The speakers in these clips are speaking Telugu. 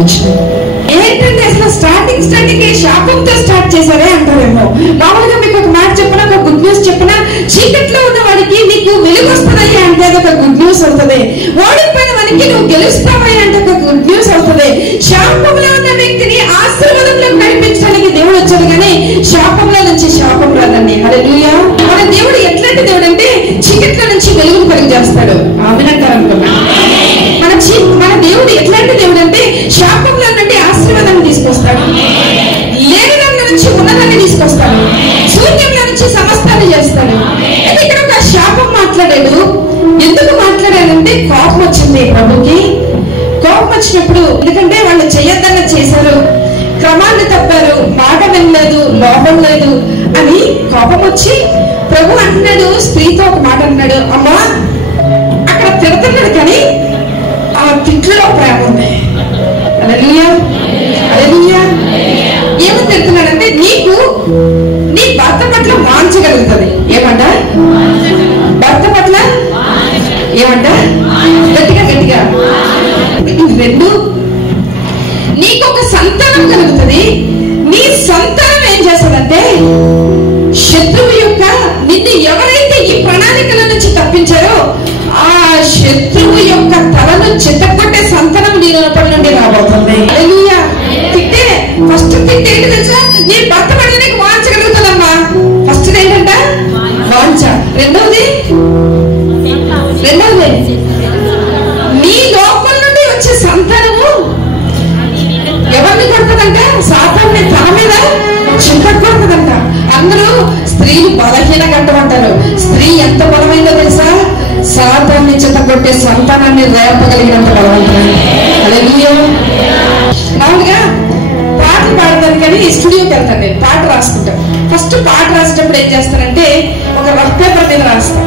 వచ్చింది. ఏంటంటే అసలు స్టార్టింగ్ శాపంతో స్టార్ట్ చేశారే అంటారేమో. మామూలుగా మీకు ఒక మాట చెప్పినా, ఒక గుడ్ న్యూస్ చెప్పినా, చీకట్లో ఉన్న వాడికి నీకు వెలుగు వస్తుందయ్యా అంటే అదొక గుడ్ న్యూస్ అవుతుంది. ఓడిపోయిన వానికి నువ్వు గెలుస్తావయ్యా అంటే ఒక గుడ్ న్యూస్ అవుతుంది. శాపంలో ఉన్న వ్యక్తిని ఆశీర్వాదంలో నడిపించడానికి దేవుడు వచ్చాడు, కానీ శాపంలో నుంచి శాపం రాదండి. హల్లెలూయా. మన దేవుడు ఎట్లాంటి దేవుడు అంటే చీకట్లో నుంచి వెలుగును కలిగజేస్తాడు. ఆమెనంటారు అనుకున్నా. మన దేవుడు ఎట్లాంటి దేవుడు అంటే శాపంలో నుండి ఆశీర్వాదాన్ని తీసుకొస్తాడు, లేనిదాన్ని నుంచి ఉన్నదాన్ని తీసుకొస్తాడు, శూన్యంలో నుంచి సమస్తాన్ని చేస్తాడు. అయితే ఇక్కడ ఒక శాపం మాట్లాడాడు. ఎందుకు మాట్లాడాడంటే కోపం వచ్చింది ప్రభుకి. కోపం వచ్చినప్పుడు, ఎందుకంటే వాళ్ళు చేయొద్దన్న చేశారు, క్రమాన్ని తప్పారు, మాట వినలేదు, లోపం లేదు అని కోపం వచ్చి ప్రభు అంటున్నాడు, స్త్రీతో ఒక మాట అంటున్నాడు, అమ్మా అక్కడ తిడుతున్నాడు కానీ ఆ తిట్లో ప్రేమ ఉంది. హల్లెలూయా, హల్లెలూయా. ఏమని తిడుతున్నాడంటే నీకు నీ భర్త పట్ల వాంచగలుగుతుంది. ఏమంట? భర్త పట్ల ఏమంట? గట్టిగా గట్టిగా. రెండు, నీకు ఒక సంతానం కలుగుతుంది. నీ సంతానం ఏం చేస్తుందంటే శత్రువు యొక్క నిన్ను ఎవరైతే ఈ ప్రణాళికల నుంచి తప్పించారో ఆ శత్రువు యొక్క తలను చిత్తకొట్టే సంతానం నీ లోపల నుండి రాబోతుంది. హల్లెలూయా. తిట్టే ఫస్ట్ తిట్టే ఏంటి తెలుసా? నీ భర్త పట్ల నీకు వాంచగలుగుతుందమ్మా. ఫస్ట్ ఏంటంట? వాంచ. రెండవది నీ లోపల నుండి వచ్చే సంతానము ఎవరిని కొడుతుందంట? సాతాన్ని తన మీద చిత్తకొడుతుందంట. అందరూ స్త్రీలు బలహీన కట్టమంటారు. స్త్రీ ఎంత బలమైందో తెలుసా? సాతాన్ని చిత్తకొట్టే సంతానాన్ని రేపగలిగినంత బలవంతుడు. హల్లెలూయా. మామూలుగా పాటలు పాడతాను కానీ స్టూడియోకి వెళ్తాను, నేను పాట రాసుకుంటాను. ఫస్ట్ పాట రాసేటప్పుడు ఏం చేస్తానంటే ఒక రఫ్ పేపర్ మీద రాస్తాను.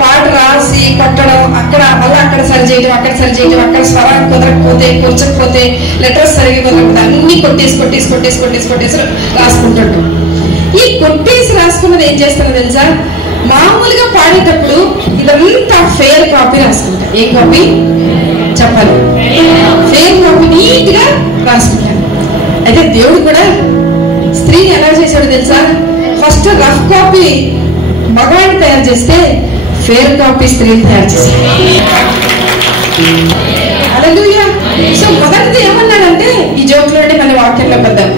పాట రాసి కొట్టడం, అక్కడ మళ్ళీ అక్కడ సరి చేయడం, అక్కడ సరి చేయడం, అక్కడ స్వరాన్ని కుదరకపోతే కూర్చకపోతే లెటర్స్ సరిగ్గా కుదరకపోతే అన్ని కొట్టేసి రాసుకుంటాడు. ఈ కొట్టేసి రాసుకున్నది ఏం చేస్తానో తెలుసా? మామూలుగా పాడేటప్పుడు ఇదంతా ఫెయిర్ కాపీ రాసుకుంటా. ఏం కాపీ చెప్పాలి? ఫెయిర్ కాపీ నీట్ గా రాసుకుంటాను. అయితే దేవుడు కూడా స్త్రీని ఎలా చేశాడు తెలుసా? ఫస్ట్ రఫ్ కాపీ మగవాడిని తయారు చేస్తే ఫెయిర్ కాపీ స్త్రీని తయారు చేశాడు. హల్లెలూయా. సో మొదటిది ఏమన్నాడంటే, ఈ జోక్లోనే మన వాక్యంలో పద్దాం.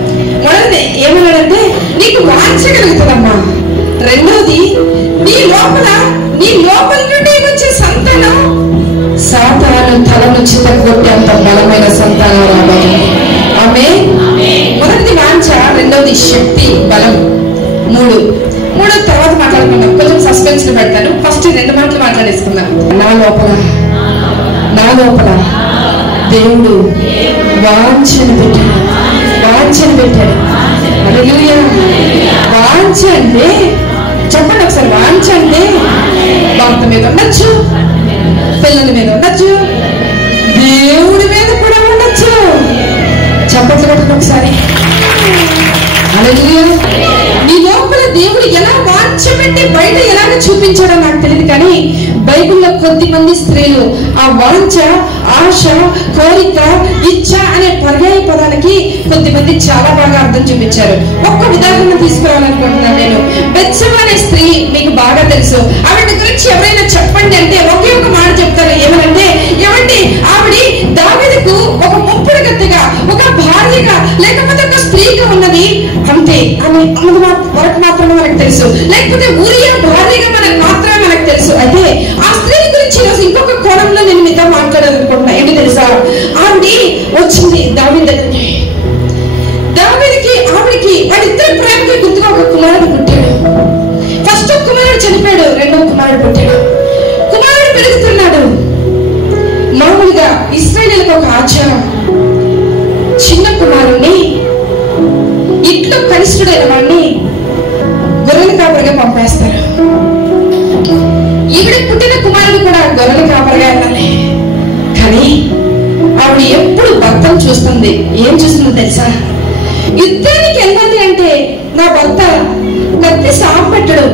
మొదటిది ఏమన్నాడంటే నీకు వాంచగలుగుతుందమ్మా. రెండోది నీ లోపల నుండి వచ్చే సంతానం సాతాను తలను చితగొట్టేంత బలమైన సంతానం రాబోతుంది. ఆమేన్. మొదటిది వాంఛ, రెండోది శక్తి, బలం. మూడు తర్వాత మాట్లాడుకుందాం. కొంచెం సస్పెన్స్ పెడతాను. ఫస్ట్ రెండు మాటలు మాట్లాడేసుకుందాం. నా లోపల దేవుడు వాంఛను పెట్టాడు. హల్లెలూయా. వాంఛ అంటే చెప్పండి ఒకసారి. వాంఛ అంటే భర్త మీద ఉండొచ్చు, పిల్లల మీద ఉండొచ్చు, దేవుడి మీద కూడా ఉండొచ్చు. చప్పట్లు కొట్టండి ఒకసారి. హల్లెలూయా. నీ లోపల దేవుడు ఎలా వాంఛ పెట్టి బయట ఎలాగ చూపించాడో నాకు తెలియదు, కానీ బైబిల్లో కొద్దిమంది స్త్రీలు ఆ వాంఛ, ఆశ, కోరిక, ఇచ్చ అనే పర్యాయ పదాలకి కొద్దిమంది చాలా బాగా అర్థం చూపించారు. ఒక్క ఉదాహరణ తీసుకురావాలనుకుంటున్నాను నేను. బెత్షెబా అనే స్త్రీ మీకు బాగా తెలుసు. ఆవిడ గురించి ఎవరైనా చెప్పండి అంటే ఒకే ఒక మాట చెప్తారు. ఏమనంటే, ఏమండి ఆవిడ దావీదుకు ఒక ముప్పుడు గతిగా, ఒక భార్యగా, లేకపోతే ఒక స్త్రీగా ఉన్నది అంతే. ఆమె వరకు మాత్రమే మనకు తెలుసు. లేకపోతే ఊరియా భార్యగా మాత్రమే మనకు తెలుసు. అయితే ఆ స్త్రీ గురించి ఈరోజు ఇంకొక కోణంలో నేను మీతో మాట్లాడాలనుకుంటున్నా. ఏంటి తెలుసా? ఆవిడ వచ్చింది దావీదు దగ్గరికి. దావీదుకి ఆవిడికి వాళ్ళిద్దరి ప్రేమకి గుర్తుగా ఒక కుమారుడు పుట్టాడు. ఫస్ట్ కుమారుడు చనిపోయాడు, రెండో కుమారుడు పుట్టాడు. కుమారుడు పెరుగుతున్నాడు. మామూలుగా ఇశ్రాయేలుకు ఒక ఆచారం, చిన్న కుమారుణ్ణి, ఇంట్లో కనిష్ఠుడైన వాడిని గొర్రెల కాపరిగా పంపేస్తారు. ఈవిడ పుట్టిన కుమారుడు కూడా గొర్రెల కాపరిగా వెళ్ళాలి. కానీ ఆవిడ ఎప్పుడు భర్తను చూస్తుంది. ఏం చూస్తుందో తెలుసా? యుద్ధానికి వెళ్ళాలి అంటే నా భర్త కత్తి సాగు పెట్టడు,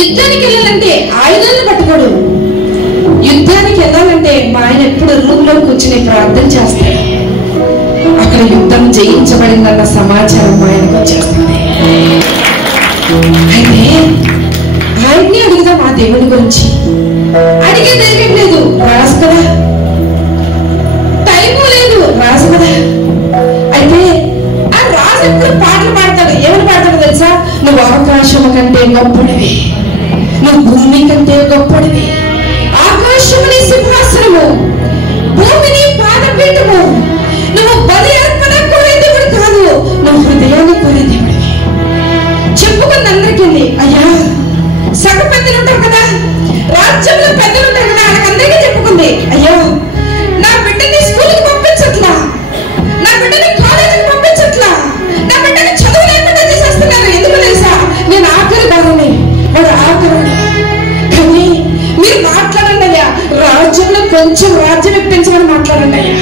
యుద్ధానికి వెళ్ళాలంటే ఆయుధాలను పట్టుకోడు, యుద్ధానికి వెళ్ళాలంటే మా ఆయన ఎప్పుడు రూమ్ లో కూర్చుని ప్రార్థన చేస్తాడు. అక్కడ యుద్ధం జయించబడిందన్న సమాచారం మా ఆయనకు వచ్చేస్తుంది. అయితే ఆయన్ని అడుగుదాం ఆ దేవుని గురించి. అడిగేది ఏమీ లేదు, రాసు కదా, టైము లేదు, రాసు కదా. అయితే ఆ రాజు ఎప్పుడు పాటలు పాడతాడు. ఏమని పాడతాడు తెలుసా? నువ్వు ఆకాశము కంటే గొప్పడివి, నువ్వు భూమి కంటే గొప్పడివి, ఆకాశముని సింహాసనము, భూమిని పాదపీఠము, నువ్వు బలి అర్పణ కోరే దేవుడు కాదు, నువ్వు హృదయాన్ని కోరే దేవుడివి. చెప్పుకుంది అందరికీ, అయ్యా సగ పెద్దలు ఉంటారు కదా, రాజ్యంలో పెద్దలు ఉంటారు కదా, అందరికీ చెప్పుకుంది, అయ్యో నా బిడ్డని స్కూల్కి పంపించట్లా, నా బిడ్డని కాలేజీకి పంపించట్లా, నా బిడ్డని చదువు లేకుండా చేసేస్తున్నారు. ఎందుకు తెలుసా? నేను ఆఖరి బాగుంది, వాడు ఆఖరుడు. కానీ మీరు మాట్లాడండి అయ్యా, రాజ్యంలో కొంచెం రాజ్యం ఇప్పించమని మాట్లాడండి అయ్యా.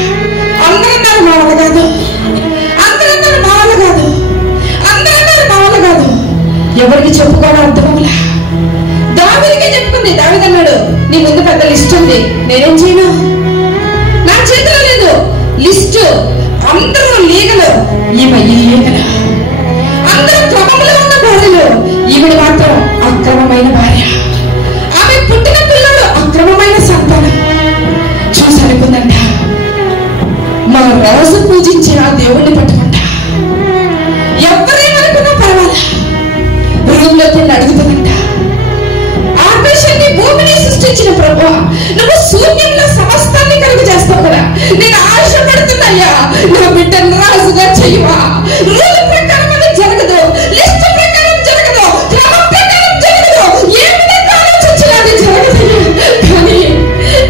అందరన్నారు మా వల్ల కాదు, అందరన్నారు మా వల్ల కాదు, అందరన్నారు మా వల్ల కాదు. ఎవరికి చెప్పుకోవడం అర్థమవులా. దావీదుకే చెప్పుకుంది. దావీదు అన్నాడు, నీ ముందు పెద్ద లిస్ట్ ఉంది, నేనేం చేయను, నా చేతిలో లేదు లిస్టు. అందరూ లీగలు, ఈమె ఇల్లీగలు. అందరూ క్రమంలో ఉన్న భార్యలు, ఈవిడ మాత్రం అక్రమమైన భార్య. ఆమె పుట్టిన పిల్లలు అక్రమమైన సంతానం. చూసి అనుకుందంట, మా రాజు పూజించి ఆ దేవుణ్ణి పట్టుకుంటా, ఎవరేమనుకున్నా పర్వాలా. రూమ్లోకి వెళ్ళి అడుగుతుందంట, ఆకాశాన్ని భూమిని సృష్టించిన ప్రభువా, నువ్వు శూన్యంలో సమస్తాన్ని కలుగు చేస్తావు కదా, నేను ఆశపడుతున్నాయ్యా, నా బిడ్డను రాజుగా చెయ్యవా. రూల్ ప్రకారం అది జరగదు, లిస్ట్ ప్రకారం జరగదు, క్రమం ప్రకారం జరగదు, ఏమిటి ఆలోచించినా అది జరగదు. కానీ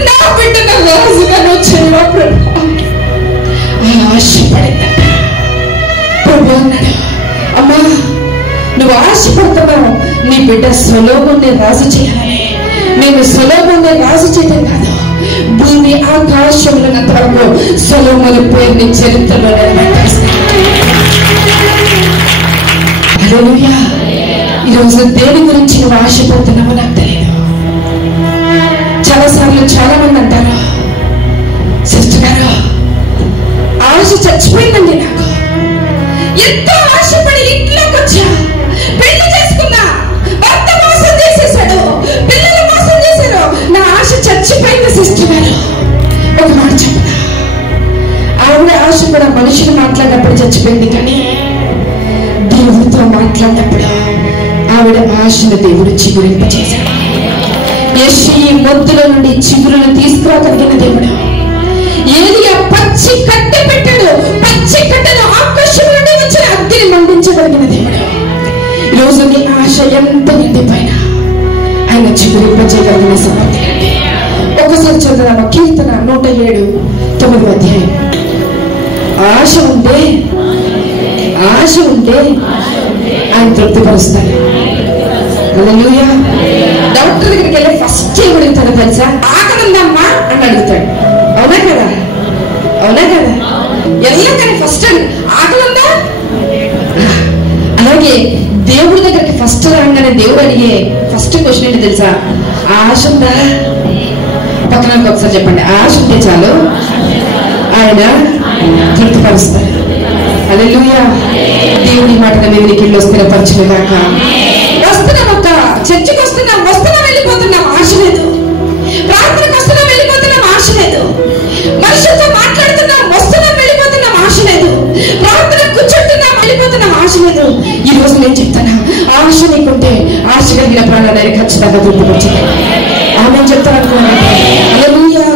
నా బిడ్డను రాజుగా నువ్వు చెయ్యవా ప్రభు. ఆశపడిందంట. ప్రభు అన్నాడు, అమ్మా నువ్వు ఆశపడుతున్నావు, నీ బిడ్డ సొలొమోనుని రాజు చేయాలని. నేను సొలొమోనుని రాజు చేయడం కాదు, భూమి ఆకాశములనంత వరకు సొలొమోను పేరుని చరిత్రలో నిలబెట్టేస్తాను. హల్లెలూయా. ఈరోజు దేని గురించి నువ్వు ఆశపడుతున్నావో నాకు తెలియదు. చాలాసార్లు చాలా మంది అంటారు, సిస్టర్ గారు ఆశ చచ్చిపోయిందండి, నాకు ఎంతో ఆశపడి ఇంట్లోకి వచ్చా, పెళ్లి చేసుకున్నా, భర్త మోసం చేసేసాడు, పిల్లలు మోసం చేశారు, నా ఆశ చచ్చిపోయింది సిస్టర్ గారు. ఒక మాట చెప్పనా, ఆవిడ ఆశ కూడా మనుషులు మాట్లాడినప్పుడు చచ్చిపోయింది, కానీ దేవుడితో మాట్లాడినప్పుడు ఆవిడ ఆశను దేవుడు చిగురింపచేశాడు. యెషయి మొద్దుల నుండి చిగురును తీసుకురాగలిగిన దేవుడు. ఏలియా పచ్చి కట్టె పెట్టాడు, పచ్చి కట్టెను ఆకాశం నుండి వచ్చిన అగ్ని మండించగలిగిన దేవుడు. ఈరోజు నీ ఆశ ఎంత నిండిపోయినా ఆయన చిగురింపజేయగలిగిన సమర్థుడండి. ఒకసారి చదువుదామా కీర్తన 107:9. ఆశ ఉంటే ఆయన తృప్తిపరుస్తాడు. హల్లెలూయా. డాక్టర్ దగ్గరికి వెళ్ళి ఫస్ట్ ఏమడుగుతాడు తెలుసా? ఆకలిందమ్మా అని అడుగుతాడు. అవునా కదా? అవునా కదా? వెళ్ళగానే ఫస్ట్ ఆకలిందా. అలాగే దేవుడి దగ్గరికి ఫస్ట్ రాగానే దేవుడు అడిగే ఫస్ట్ క్వశ్చన్ ఏంటి తెలుసా? ఆశ ఉందా? పక్కన ఒకసారి చెప్పండి, ఆశ ఉంటే చాలు ఆయన తృప్తిపరుస్తాడు. హల్లెలూయా. దేవుడి మాటల మీద నీకు ఇల్లు స్థిరపరచుగాక. వస్తున్నాం, ఒక చర్చికి వస్తున్నాం, వెళ్ళిపోతున్నాం, ఆశ లేదు. ప్రార్థనకు వస్తున్నాం, వెళ్ళిపోతున్నాం, ఆశ లేదు. మనుషులతో మాట్లాడుతున్నాం, వస్తున్నాం, వెళ్ళిపోతున్నాం, ఆశ లేదు. ప్రార్థన కూర్చుంటున్నాం, వెళ్ళిపోతున్నాం, ఆశ లేదు. ఈ రోజు నేను చెప్తాను, ఆశ నీకుంటే ఆశ కలిగిన ప్రాణాన్ని ఖచ్చితంగా తృప్తిపరచుతాయి. ఆమె చెప్తాను అనుకున్నాను. హల్లెలూయా.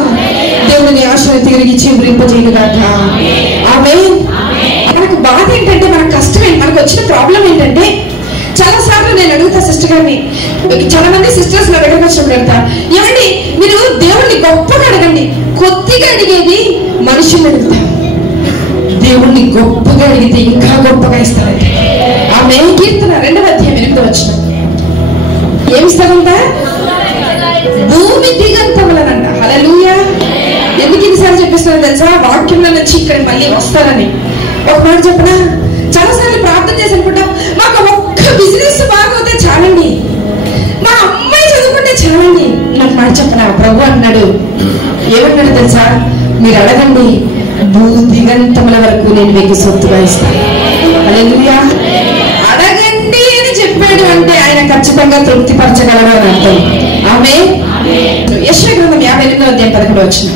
దేవుని ఆశను తిరిగి చిగురింపజేయగాక. ఆమె మనకు బాధ ఏంటంటే, మనకు కష్టం ఏంటి, మనకు వచ్చిన ప్రాబ్లం ఏంటంటే, చాలా సార్లు నేను అడుగుతా సిస్టర్ గారిని, చాలా మంది సిస్టర్స్ నా దగ్గరకు వచ్చినప్పుడు అడుగుతా, ఏమండి మీరు దేవుణ్ణి గొప్పగా అడగండి, కొద్దిగా అడిగేది మనుషుల్ని అడుగుతా, దేవుణ్ణి గొప్పగా అడిగితే ఇంకా గొప్పగా ఇస్తారంటే. ఆమె కీర్తన 2:8 ఏమిస్తారంట? భూమి దిగంతములనంట. హల్లెలూయా. ఎందుకు ఇన్నిసార్లు చెప్పిస్తున్నారు తెలుసా? వాక్యంలో నుంచి ఇక్కడ మళ్ళీ వస్తారని. ఒక మాట చెప్పనా, చాలా సార్లు ప్రార్థన చేసి అనుకుంటాం, మాకు ఒక్క బిజినెస్ బాగోతే చాలండి, మా అమ్మాయి చదువుకుంటే చాలండి నాకు మాట చెప్పనా ప్రభు అన్నాడు. ఏమన్నాడు తెలుసా? మీరు అడగండి, భూదిగంతముల వరకు నేను మీకు సొత్తుగా ఇస్తాను. హల్లెలూయా. అడగండి అని చెప్పాడు అంటే ఆయన ఖచ్చితంగా తృప్తిపరచగలడు అని అర్థం. ఆమె యెషయా గ్రంథం 58వ అధ్యాయం 11వ వచనం.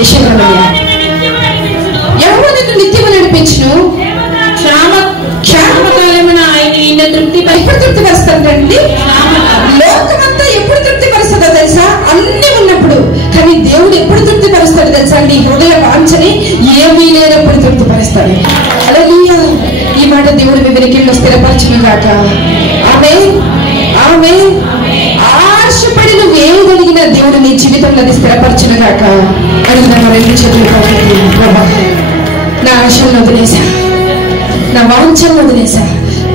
యెషయా గ్రంథం యెహోవా నిన్ను నిత్యము నడిపించును, క్షేమకాలమున ఆయన నిన్ను ఎప్పుడు తృప్తిపరుస్తాడండి? లోకమంతా ఎప్పుడు తృప్తిపరుస్తుందో తెలుసా? అన్ని ఉన్నప్పుడు. కానీ దేవుడు ఎప్పుడు తృప్తిపరుస్తాడు తెలుసా అండి? హృదయ వాంఛని ఏమీ లేనప్పుడు తృప్తిపరుస్తాడు. హల్లెలూయా. ఈ మాట దేవుడు మీ వెనుకల్లో స్థిరపరచును గాక. ఆమేన్, ఆమేన్. ఆశపడి నువ్వు ఏమి కలిగినా దేవుడు నీ జీవితంలో అది స్థిరపరచును గాక. అడుగుదాం రెండు చేతులు పైకి. ప్రభా, నా ఆశలను వదిలేసా, నా వాంఛలను వదిలేసా,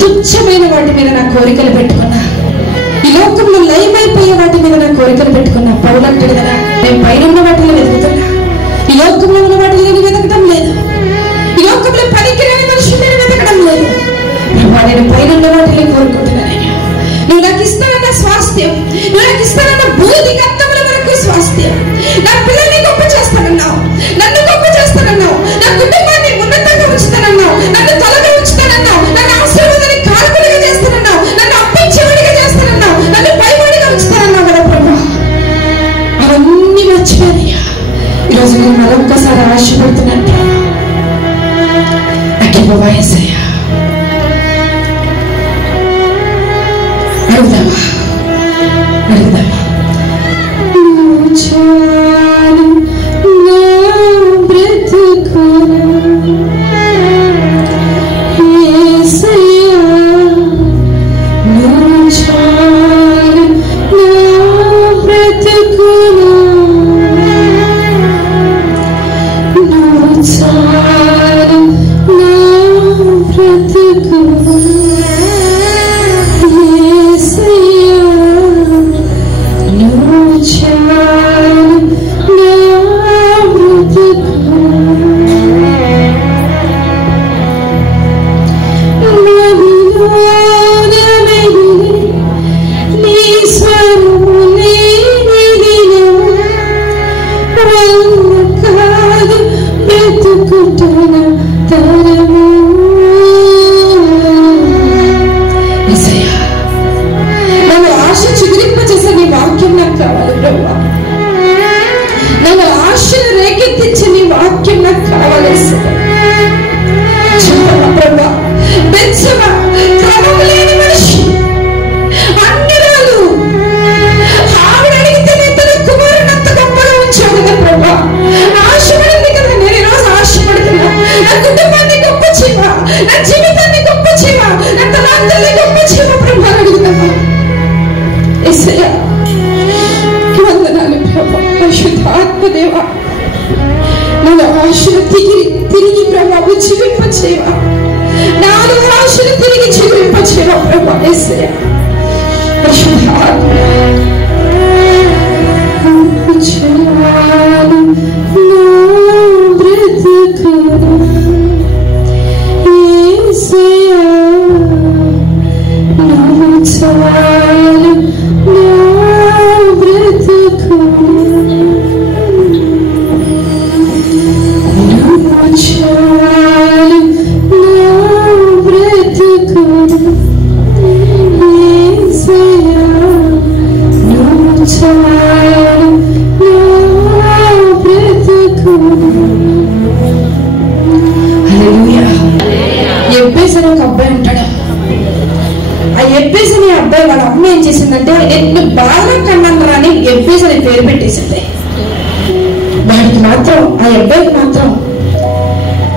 తుచ్చమైన వాటి మీద నా కోరికలు పెట్టుకున్నా, ఈ లోకంలో లయమైపోయే వాటి మీద నా కోరికలు పెట్టుకున్నా. పౌలు అంటాడు కదా, నేను పైన ఉన్న వాటిని వెతుకుతున్నా, ఈ లోకంలో ఉన్న వాటిని నేను వెతకడం లేదు, ఈ లోకంలో పనికిరాని మనుషులు నేను వెతకడం లేదు. ప్రభా, నేను పైన ఉన్న వాటిని కోరుకుంటున్నాను. నువ్వు నాకు ఇస్తానన్న స్వాస్థ్యం, నువ్వు నాకు ఇస్తానన్న భూదిగంతముల వరకు స్వాస్థ్యం, నా పిల్లల్ని గొప్ప చేస్తానన్నావు, నన్ను గొప్ప చేస్తానన్నావు, నా కుటుంబాన్ని ఉన్నతంగా ఉంచుతానన్నావు, నన్ను తలగా ఉంచుతానన్నావు, నన్ను ఆశీర్వాదాన్ని కాల్పులుగా చేస్తానన్నావు, నన్ను అప్పించేవాడిగా చేస్తానన్నావు, నన్ను పైవాడిగా ఉంచుతానన్నావు కదా ప్రభా. అవన్నీ మర్చిపోయానయ్యా. ఈరోజు నేను మరొక్కసారి ఆశపడుతున్నాను. నాకివ్వవా యేసయ్యా? అడుగుదామా, అడుగుదామా.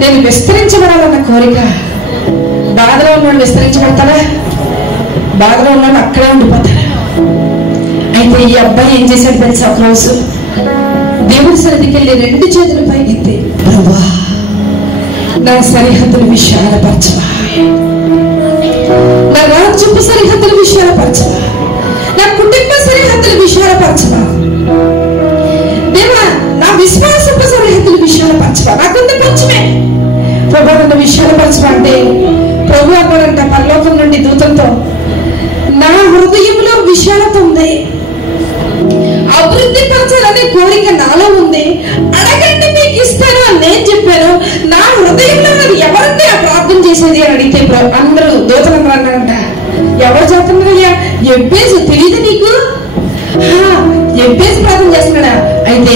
నేను విస్తరించబడాలన్న కోరిక. బాధలో ఉన్నాడు విస్తరించబడతాడా? బాధలో ఉన్నాడు అక్కడే ఉండిపోతాడా? అయితే ఈ అబ్బాయి ఏం చేశాడు తెలుసా? ఒకరోజు దేవుడి సన్నిధికి వెళ్ళి రెండు చేతులు పైకెత్తి, ప్రభువా నా సరిహద్దుల విశాలపరచవా, నా రాజ్యపు సరిహద్దుల విశాలపరచవా, నా కుటుంబ సరిహద్దుల విశాలపరచవా, దేవా నా విశ్వాసపు సరిహద్దుల విశాలపరచవా, నాకుంది కొంచెమే ప్రభా నన్ను విశాలపరచవా అంటే ప్రభు అన్నాడంట పరలోకం నుండి దూతంతో, నా హృదయంలో విశాలత ఉంది, అభివృద్ధి పరచాలనే కోరిక నాలో ఉంది, అడగండి మీకు ఇస్తాను అని నేను చెప్పాను. నా హృదయంలో ఎవరిని ఆ ప్రార్థన చేసేది అని అడిగితే అందరూ దూతలు అన్నారంట, ఎవరు చెప్తున్నారయ్యా? ఎబ్బేసు తెలియదు నీకు? ఎబ్బేసు ప్రార్థన చేస్తున్నాడా? అయితే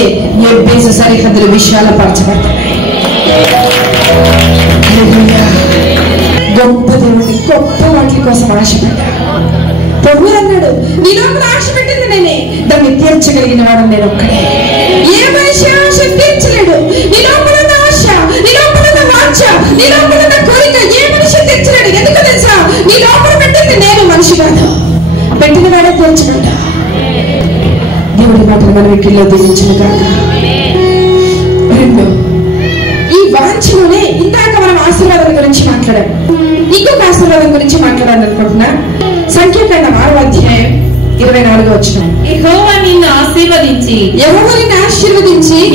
ఎబ్బేసు సరిహద్దులు విశాలపరచబడుతున్నాయి. గొప్ప దేవుడిని గొప్ప వాటి కోసం ఆశపడ్డా. ప్రభు అన్నాడు, నీ లోపల ఆశ పెట్టింది నేనే, దాన్ని తీర్చగలిగిన వాడు నేను ఒక్కడే. ఏ మనిషి ఆశ తీర్చలేడు. నీ లోపల ఉన్న ఆశ, నీ లోపల ఉన్న వాంఛ, నీ లోపల ఉన్న కోరిక ఏ మనిషి తీర్చలేడు. ఎందుకు తెలుసా? నీ లోపల పెట్టింది నేను, మనిషి కాదు. పెట్టిన వాడే తీర్చగలడా. దేవుడి మాటలు మనం వీటిల్లో దీవించిన కాక. రెండు, ఈ వాంఛలోనే ఇందాక మనం ఆశీర్వాదం గురించి మాట్లాడాం. ఇంకొక ఆశీర్వాదం గురించి మాట్లాడాలనుకుంటున్నా. సంఖ్యాకాండం 6వ అధ్యాయం 24వ వచనం. యెహోవా నిన్ను ఆశీర్వదించి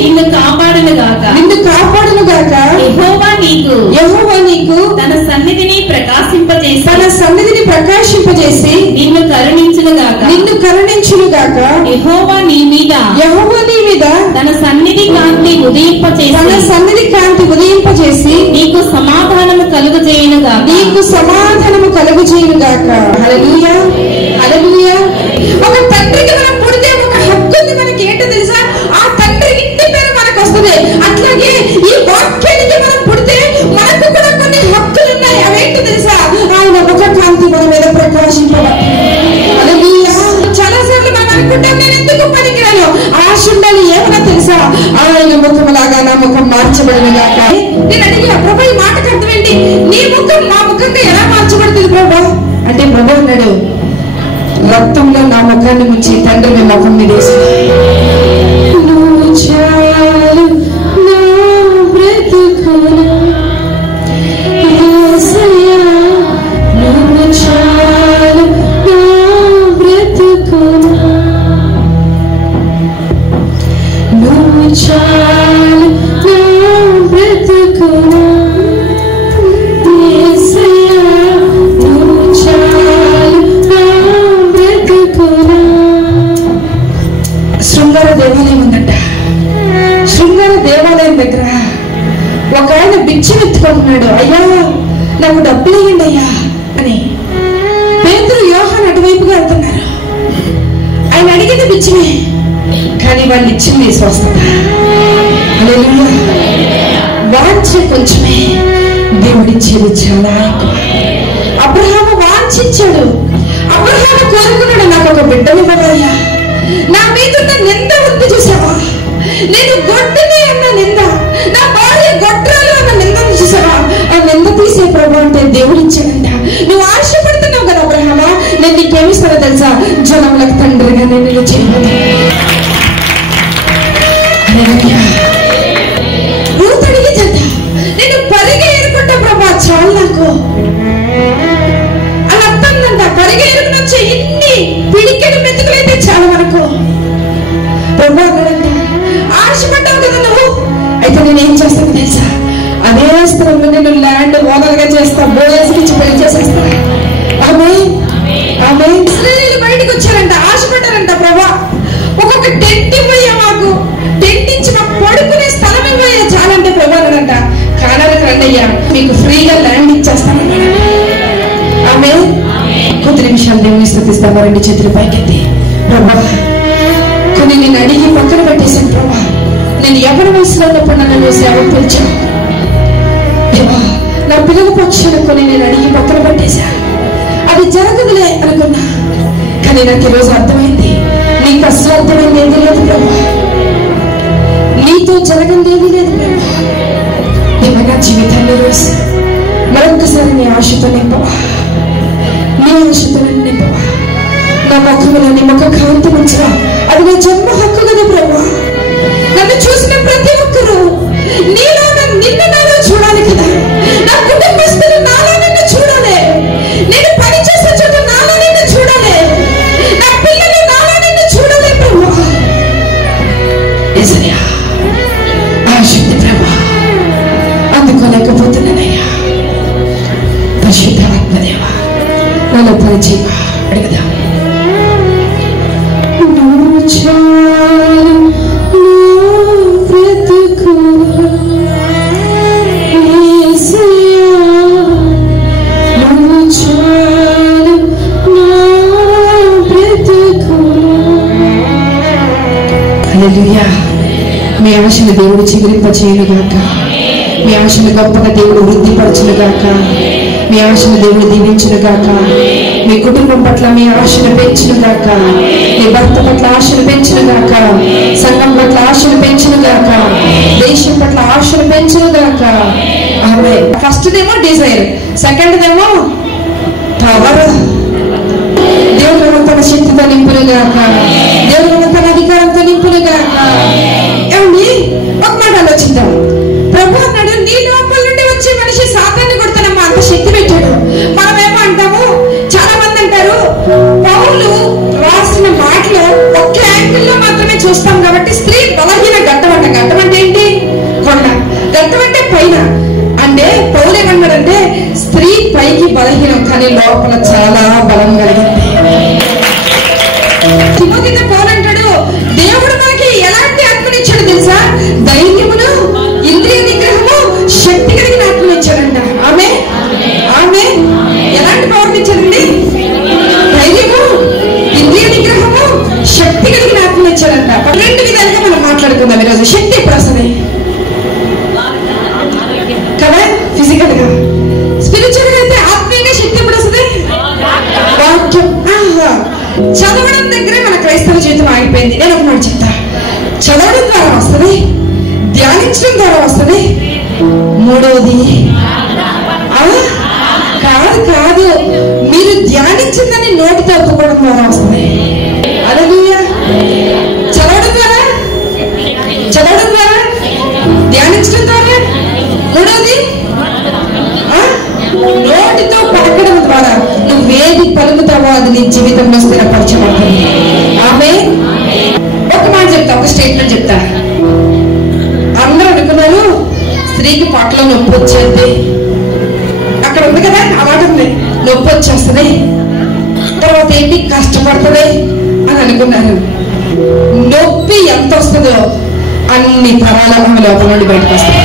నిన్ను కాపాడును గాక. యెహోవా నీకు తన సన్నిధిని ప్రకాశింపజేసి నిన్ను కరుణించును గాక. యెహోవా నీ మీద తన సన్నిధి కాంతి ఉదయింపచేసి నీకు సమాధానము కలుగజేయును గాక. హల్లెలూయా, హల్లెలూయా. ఒక తండ్రికి మనం పుడితే ఒక హక్కు ఉంది మనకి. ఏంటో తెలుసా? ఆ తండ్రి ఇంటి పేరు మనకు వస్తుంది. అట్లాగే ఈ వాక్యానికి మనం పుడితే మనకు కూడా కొన్ని హక్కులు ఉన్నాయి. అవేంటో తెలుసా? ఆయన ముఖ కాంతి మన మీద ప్రకాశింపబడాలి. హల్లెలూయా. చాలా సార్లు మనం అనుకుంటాం, నేను ఎందుకు పనికిరాను? ఆశ ఉండాలి. ఏమన్నా తెలుసా? ఆయన ముఖములాగా నా ముఖం మార్చబడిన గాక. నేను అడిగిన ప్రభు, ఈ మాటకు అర్థం ఏంటి? నీ ముఖం మా ముఖంగా ఎలా మార్చబడుతుంది ప్రభు అంటే, ప్రభు అన్నాడు, రక్తంలో నా ముఖాన్ని ముంచి తండ్రి మీ ముఖం మీద వేసి, నువ్వు చాలు నా బ్రతుకునా యేసయ్యా, నువ్వు చాలు నా బ్రతుకునా, నువ్వు చాలు నా బ్రతుకునా యేసయ్యా, నువ్వు చాలు నా బ్రతుకునా. శృంగార దేవాలయం ఉందంట. శృంగార దేవాలయం దగ్గర ఒక ఆయన బిచ్చి ఎత్తుకుంటున్నాడు. అయ్యా, నాకు డబ్బులు ఇవ్వండి అయ్యా అని. పేతురు, యోహాను అటువైపుగా వెళ్తున్నారు. ఆయన అడిగింది బిచ్చిమే, కానీ వాళ్ళు ఇచ్చింది స్వస్థత. హల్లెలూయా. వాంఛ కొంచెమే, దేవుడిచ్చేది చాలా ఎక్కువ. అబ్రహాము వాంఛించాడు. అబ్రహాము కోరుకున్నాడు, నాకు ఒక బిడ్డనివ్వవయ్యా. నా మీద ఉన్న నింద ఉంది చూసావా? నేను గొడ్డునే అన్న నింద, నా భార్య గొడ్రాలు అన్న నిందను చూసావా? ఆ నింద తీసే ప్రభు అంటే దేవుడిచ్చాడంట. నువ్వు ఆశపడుతున్నావు కదా అబ్రహామా, నేను నీకేమిస్తానో తెలుసా? జనములకు తండ్రిగా నేను చేయబోతున్నా. రూతు అడిగిందంట, నేను పరిగె ఏరుకుంటా ప్రభా, చాలు నాకు. అలా అర్థందంట, పరిగె ఏరుకుని వచ్చే ఇన్ని పిడికెడు మెతుకులైతే చాలు మనకు. ప్రభు అన్నాడంట, ఆశపడ్డావు కదా నువ్వు, అయితే నేనేం చేస్తాను తెలుసా? అదే స్థలంలో నేను ల్యాండ్ ఓనర్గా చేస్తా, బోయస్కి పెళ్లి చేసేస్తా. ఆమె ఇశ్రాయేలీయులు బయటకు వచ్చారంట, ఆశపడ్డారంట, ప్రభా ఒక్కొక్క టెంట్ ఇవ్వయ్యా, మాకు టెంట్ ఇచ్చి మాకు పడుకునే స్థలం ఇవ్వయ్యా చాలంటే ప్రభు అన్నాడంట, కానాలకు రండి అయ్యా, మీకు ఫ్రీగా ల్యాండ్ ఇచ్చేస్తానన్నాడు. ఆమె కొద్ది నిమిషాలు దేవుని స్తుతిస్తాము. రెండు చేతులు పైకెత్తి, ప్రభా కొన్ని నేను అడిగి పక్కన పెట్టేశాను ప్రభా. నేను ఎవరి వయసులో ఉన్నప్పుడు నన్ను సేవకు పిలిచాను. నా పిల్లల పక్షులు కొన్ని నేను అడిగి పక్కన పెట్టేశా. అది జరగదులే అనుకున్నా, కానీ నాకు ఈరోజు అర్థమైంది, నీకు అసలు అర్థమైంది ఏది లేదు ప్రభా, నీతో జరగంది ఏది లేదు ప్రభా. ఏమైనా జీవితాన్ని రోజు మరొకసారి నీ ఆశతో నింపవా, నీ ఆశతో నింపవా. నా ముఖంలో నీ ముఖ కాంతి ఉంచరా, అది నా జన్మ హక్కు కదా ప్రభా. నన్ను చూసిన ప్రతి ఒక్కరూ నీలో నిన్ను నాలో చూడాలి కదా. నా కుటుంబస్తులు నాలో నిన్ను చూడాలి, నేను పని చేసే చోట నాలో నిన్ను చూడాలి, నా పిల్లలు నాలో నిన్ను చూడాలి ప్రభా. ఆశక్తి ప్రభా అందుకోలేకపోతున్నానయ్యా. పరిశుద్ధ మోకరించి అడుగుదాం. నువ్వు చాలు నా బ్రతుకు యేసయ్యా, నువ్వు చాలు నా బ్రతుకు. హల్లెలూయా. మీ ఆశను దేవుడు చిగురింపచేయునుగాక. మీ ఆశను గొప్పగా దేవుడు వృద్ధిపరచునుగాక. మీ ఆశను దేవుడు దీవించునుగాక. మీ కుటుంబం పట్ల మీ ఆశను పెంచునుగాక. మీ భర్త పట్ల ఆశను పెంచునుగాక. సంఘం పట్ల ఆశను పెంచునుగాక. దేశం పట్ల ఆశను పెంచునుగాక. ఆమె ఫస్ట్ దేమో డిజైర్, సెకండ్ దేమో పవర్. దేవుడు తన శక్తితో నింపునుగాక. దేవుడు తన అధికారంతో నింపునుగాక. ఏమండి, ఒక మాట ఆలోచిద్దాం. ప్రభు అన్నాడు, నీ లోపల నుండి వచ్చే మనిషి సాతాన్ని కొడుతున్నామా, అంత శక్తి పెట్టాడు. మనమేమో అంటాము, చాలా మంది అంటారు పౌలు రాసిన మాటలో ఒక్క యాంగిల్లో మాత్రమే చూస్తాం కాబట్టి స్త్రీ బలహీన గట్టం అంట. గట్టం అంటే ఏంటి? కొండ. గట్టం అంటే పైన. అంటే పౌలు ఏమన్నాడంటే స్త్రీ పైకి బలహీనం కానీ లోపల చాలా బలం కలిగింది. తిమోతితో పౌలు అంటాడు, దేవుడు మనకి ఎలాంటి ఆత్మనిచ్చాడు తెలుసా? ధైర్యమును, ఇంద్రియ నిగ్రహము, శక్తి కలిగిన ఆత్మనిచ్చాడంట. ఆమె ఆమె ఎలాంటి పవర్ ఇచ్చాడండి? ధైర్యము, ఇంద్రియ నిగ్రహము, శక్తి కలిగిన ఆత్మనిచ్చాడంట. రెండు విధాలుగా మనం మాట్లాడుకుందాం ఈరోజు. శక్తి ఎప్పుడు వస్తుంది కదా? ఫిజికల్ గా. స్పిరిచువల్ గా అయితే ఆత్మీయంగా శక్తి ఎప్పుడు వస్తుంది? వాక్యం. చదవడం దగ్గరే మన క్రైస్తవ జీవితం ఆగిపోయింది. నేను ఒక మాట చెప్తా, చదవడం ద్వారా వస్తుంది, ధ్యానించడం ద్వారా వస్తుంది. మూడవది కాదు కాదు, మీరు ధ్యానించిందని నోటితో ఒప్పుకోవడం ద్వారా వస్తుంది. హల్లెలూయా. చదవడం ద్వారా, చదవడం ద్వారా, ధ్యానించడం ద్వారా. మూడవది నోటితో పలకడం ద్వారా. నువ్వేది పలుకుతావో అది నీ జీవితంలో స్థిరపరచబడుతుంది. ఆమె ఒక మాట చెప్తా, ఒక స్టేట్మెంట్ చెప్తా. అందరూ అనుకున్నారు స్త్రీకి పొట్టలో నొప్పి వచ్చేది. అక్కడ ఉంది కదా ఆ మాట ఉంది, నొప్పి వచ్చేస్తుంది, తర్వాత ఏంటి కష్టపడుతుంది అని అనుకున్నారు. నొప్పి ఎంత వస్తుందో అన్ని తరాల లోపల నుండి బయటకు వస్తుంది.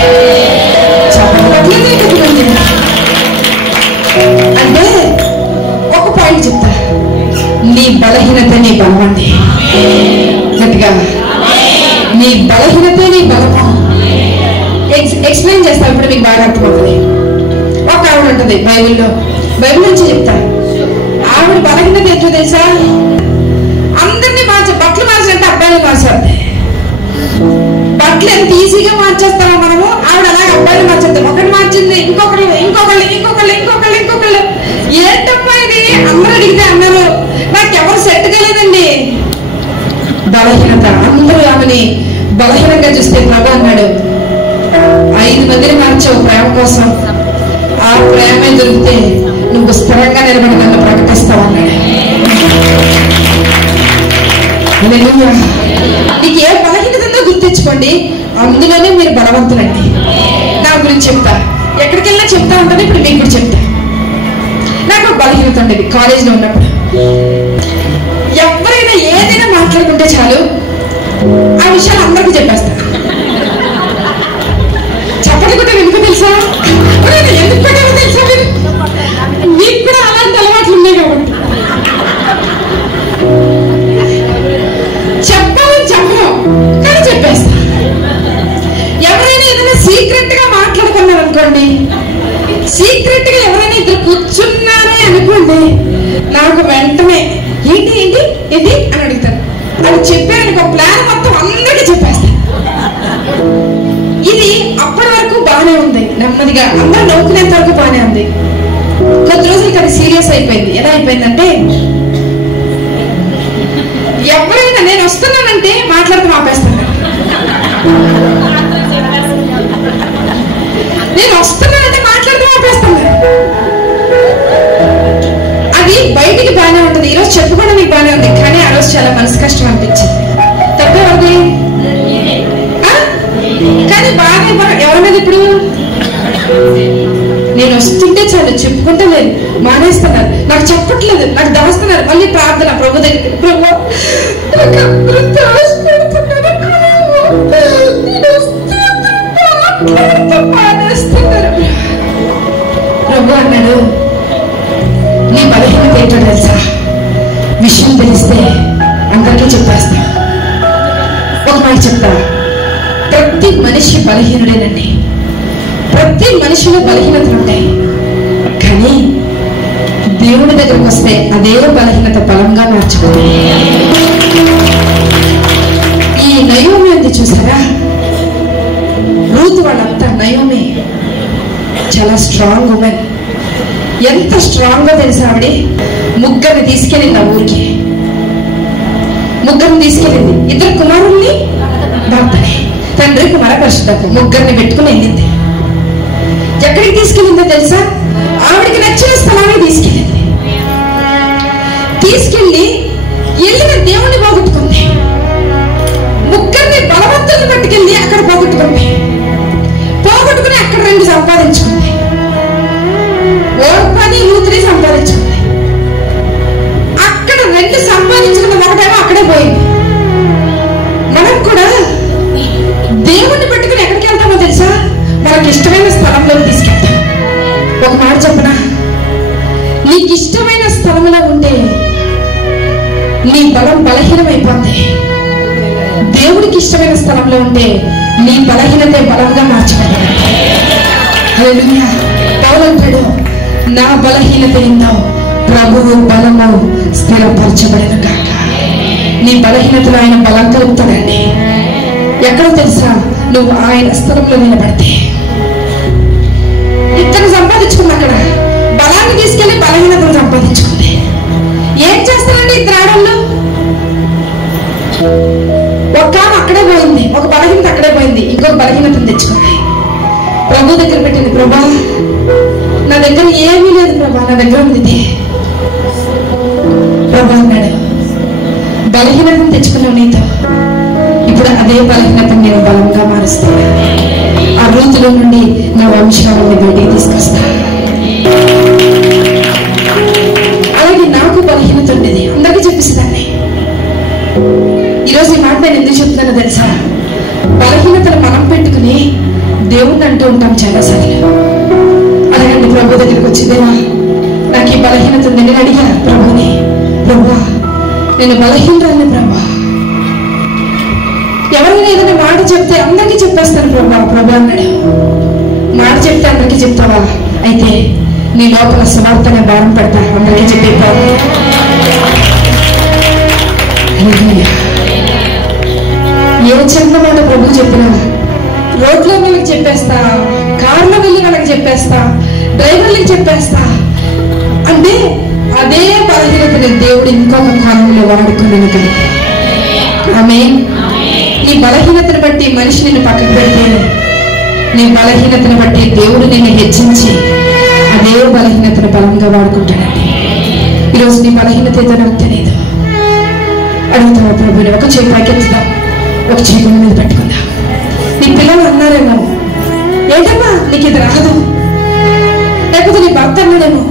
అంటే ఒక పాయింట్ చెప్తా, నీ బలహీనత నీ బలమండి. గట్టిగా, నీ బలహీనత నీ బలము. ఎక్స్ప్లెయిన్ చేస్తా, ఇప్పుడు మీకు బాగా అర్థమవుతుంది. ఒక ఆవిడ ఉంటుంది బైబిల్లో, బైబిల్ నుంచి చెప్తా. ఆవిడ బలహీనత ఎట్లా తెలుసా? అందరినీ బట్టలు మార్చాలంటే అబ్బాయిలు మార్చాలి. బట్టలు ఎంత ఈజీగా మార్చేస్తామో మనము, ఆవిడ అలాగే అబ్బాయిలు మార్చేస్తాం. ఒకటి మార్చింది, ఇంకొకళ్ళు ఇంకొకళ్ళు ఇంకొకళ్ళు ఇంకొకళ్ళు ఇంకొకళ్ళు. ఏంటమ్మా ఇది? అందరూ అడిగితే అన్నారు, నాకెవరు సెట్ కాలేదండి. బలహీనత. అందరూ ఆమెని బలహీనంగా చూస్తే ప్రభు అన్నాడు, 5 మందిని మార్చావు ప్రేమ కోసం, ఆ ప్రేమే దొరికితే నువ్వు స్థిరంగా నిలబడి నన్ను ప్రకటిస్తావు అన్నాడు. నీకు ఏ బలహీనత ఉందో గుర్తించుకోండి, అందులోనే మీరు బలవంతులండి. నా గురించి చెప్తా, ఎక్కడికి వెళ్ళినా చెప్తా ఉంటాను. ఇప్పుడు మీకు కూడా చెప్తా. నాకు బలహీనత ఉండేది కాలేజీలో ఉన్నప్పుడు. ఎవరైనా ఏదైనా మాట్లాడుకుంటే చాలు ఆ విషయాలు అందరికీ చెప్పేస్తా. చెప్పండి కూడా ఎందుకు తెలుసా? ఎందుకు పెట్టాలో తెలుసా? మీకు కూడా అలాంటి అలవాట్లు ఉన్నాయి కాబట్టి చెప్పాలని చెప్పను, కానీ చెప్పేస్తా. ఎవరైనా ఏదైనా సీక్రెట్ గా మాట్లాడుకున్నారు అనుకోండి, సీక్రెట్ గా ఎవరైనా ఇద్దరు కూర్చున్నారే అనుకోండి, నాకు వెంటనే ఏంటి ఏంటి ఏంటి అని అడుగుతాను. అది చెప్పాను, ప్లాన్ మొత్తం అందరికీ చెప్పేస్తాను. ఇది అప్పటి వరకు బాగానే ఉంది, నెమ్మదిగా అందరూ నవ్వుకునేంత వరకు బాగానే ఉంది. కొద్ది రోజులకి అది సీరియస్ అయిపోయింది. ఎలా అయిపోయిందంటే, ఎవరైనా నేను వస్తున్నానంటే మాట్లాడుతూ ఆపేస్తాను. నేను వస్తున్నానంటే మాట్లాడుతూ ఆపేస్తాను. అది బయటికి బాగానే ఉంటుంది, ఈరోజు చెప్పుకోవడం మీకు బాగానే ఉంది, కానీ ఆ రోజు చాలా మనసు కష్టం అనిపించింది. తప్పే ఉంది కానీ బాగా ఎవరి మీద ఇప్పుడు నేను వస్తుంటే చాలు చెప్పుకుంటే లేదు, మానేస్తున్నారు, నాకు చెప్పట్లేదు, నాకు దాస్తున్నారు. మళ్ళీ ప్రార్థన ప్రభు దగ్గర, ప్రభు నాకు అందరూ దాచిపెడుతున్నారు, మానేస్తున్నారు. ప్రభు అన్నాడు, నీ బలహీనత ఏంటో తెలుసా? విషయం తెలిస్తే అందరికీ చెప్పేస్తా. ఒక మాట చెప్తా, ప్రతి మనిషి బలహీనుడేనండి. ప్రతి మనిషిలో బలహీనతలు ఉంటాయి. కానీ దేవుడి దగ్గరకు వస్తే అదే బలహీనత బలంగా మార్చుకుంటుంది. ఈ నయోమి ఉంది చూసారా, రూతు వాళ్ళంతా నయోమి చాలా స్ట్రాంగ్ ఉమెన్. ఎంత స్ట్రాంగ్ గా తెలుసా ఆవిడ? ముగ్గురిని తీసుకెళ్ళింది ఆ ఊరికి. ముగ్గురిని తీసుకెళ్ళింది, ఇద్దరు కుమారుల్ని, భర్తని, తండ్రి కుమార పరిశుద్ధ ముగ్గురిని పెట్టుకుని వెళ్ళింది. ఎక్కడికి తీసుకెళ్ళిందో తెలుసా? ఆవిడికి నచ్చిన స్థలానికి తీసుకెళ్ళింది. తీసుకెళ్లి వెళ్ళిన దేవుని పోగొట్టుకుంది. ముగ్గురిని బలవంతుల్ని పట్టుకెళ్ళి అక్కడ పోగొట్టుకుంది. పోగొట్టుకుని అక్కడ 2 సంపాదించుకుంది. ఓర్పని లూతుని సంపాదించుకుంది. అక్కడ 2 సంపాదించుకున్న ఒకటేమో అక్కడే పోయింది. మనం కూడా దేవుణ్ణి పట్టుకుని ఎక్కడికి వెళ్తామో తెలుసా? మనకి ఇష్టమైన స్థలంలో తీసుకెళ్తాం. ఒక మాట చెప్పనా, నీకు ఇష్టమైన స్థలంలో ఉంటే నీ బలం బలహీనమైపోద్ది. దేవుడికి ఇష్టమైన స్థలంలో ఉంటే నీ బలహీనతే బలంగా మార్చబడతాడు. హల్లెలూయా. పౌలు అంటాడు, నా బలహీనత ఏందో ప్రభువు బలము స్థిరపరచబడను కాక. నీ బలహీనతలో ఆయన బలం కలుగుతాడండి. ఎక్కడ తెలుసా? నువ్వు ఆయన స్థలంలో నిలబడితే. ఇద్దరు సంపాదించుకుంది, అక్కడ బలాన్ని తీసుకెళ్లి బలహీనతను సంపాదించుకుంది. ఏం చేస్తానండి ఇద్దరు ఆడళ్ళు? ఒక అక్కడే పోయింది, ఒక బలహీనత అక్కడే పోయింది, ఇంకొక బలహీనతను తెచ్చుకోండి. ప్రభు దగ్గర పెట్టింది, ప్రభా నా దగ్గర ఏమీ లేదు ప్రభా, నా దగ్గర ఉంది. ప్రభా అన్నాడు, బలహీనతను తెచ్చుకున్నావు నీతో, ఇప్పుడు అదే బలహీనతను నేను బలంగా మారుస్తాను. ఆ రూతులో నుండి నా వంశాలను బయటికి తీసుకొస్తా. అలాగే నాకు బలహీనత ఉండేది, అందరికీ చెప్పిస్తాను. ఈరోజు ఈ మాట నేను ఎందుకు చెప్తానో తెలుసా? బలహీనతను మనం పెట్టుకుని దేవుణ్ణి అంటూ ఉంటాం చాలాసార్లు. అడగండి ప్రభు దగ్గరికి వచ్చిందేనా, నాకు ఈ బలహీనత ఉంది. నేను అడిగా ప్రభుని, ప్రభా నేను బలహీనరాన్ని ప్రభా, ఎవరైనా ఏదైనా మాట చెప్తే అందరికీ చెప్పేస్తాను ప్రభా. ప్రభా అన్నాడు, మాట చెప్తే అందరికీ చెప్తావా? అయితే నీ లోపల సమర్థన భారం పెడతా, అందరికీ చెప్పేస్తావు. ఏ చిన్న మాట ప్రభు చెప్పినా రోడ్లో వాళ్ళకి చెప్పేస్తా, కార్లో వెళ్ళి వాళ్ళకి చెప్పేస్తా, డ్రైవర్లకి చెప్పేస్తా అంటే అదే బలహీనతని దేవుడు ఇంకొక కాలంలో వాడుకున్నాను కదా. ఆమేన్. నీ బలహీనతను బట్టి మనిషి నిన్ను పక్కకు పెడితే, నీ బలహీనతను బట్టి దేవుడు నిన్ను హెచ్చించి అదే బలహీనతను బలంగా వాడుకుంటాడండి. ఈరోజు నీ బలహీనత ఏదో నాకు తెలియదు, అడుగుతావా ప్రభుని? ఒక చేయి పైకెత్తుదాం, ఒక చేయి గుండె మీద పెట్టుకుందాం. నీ పిల్లలు అన్నారేమో, ఏంటమ్మా నీకు ఇది రాదు, లేకపోతే నీ భర్త అన్నాడేమో,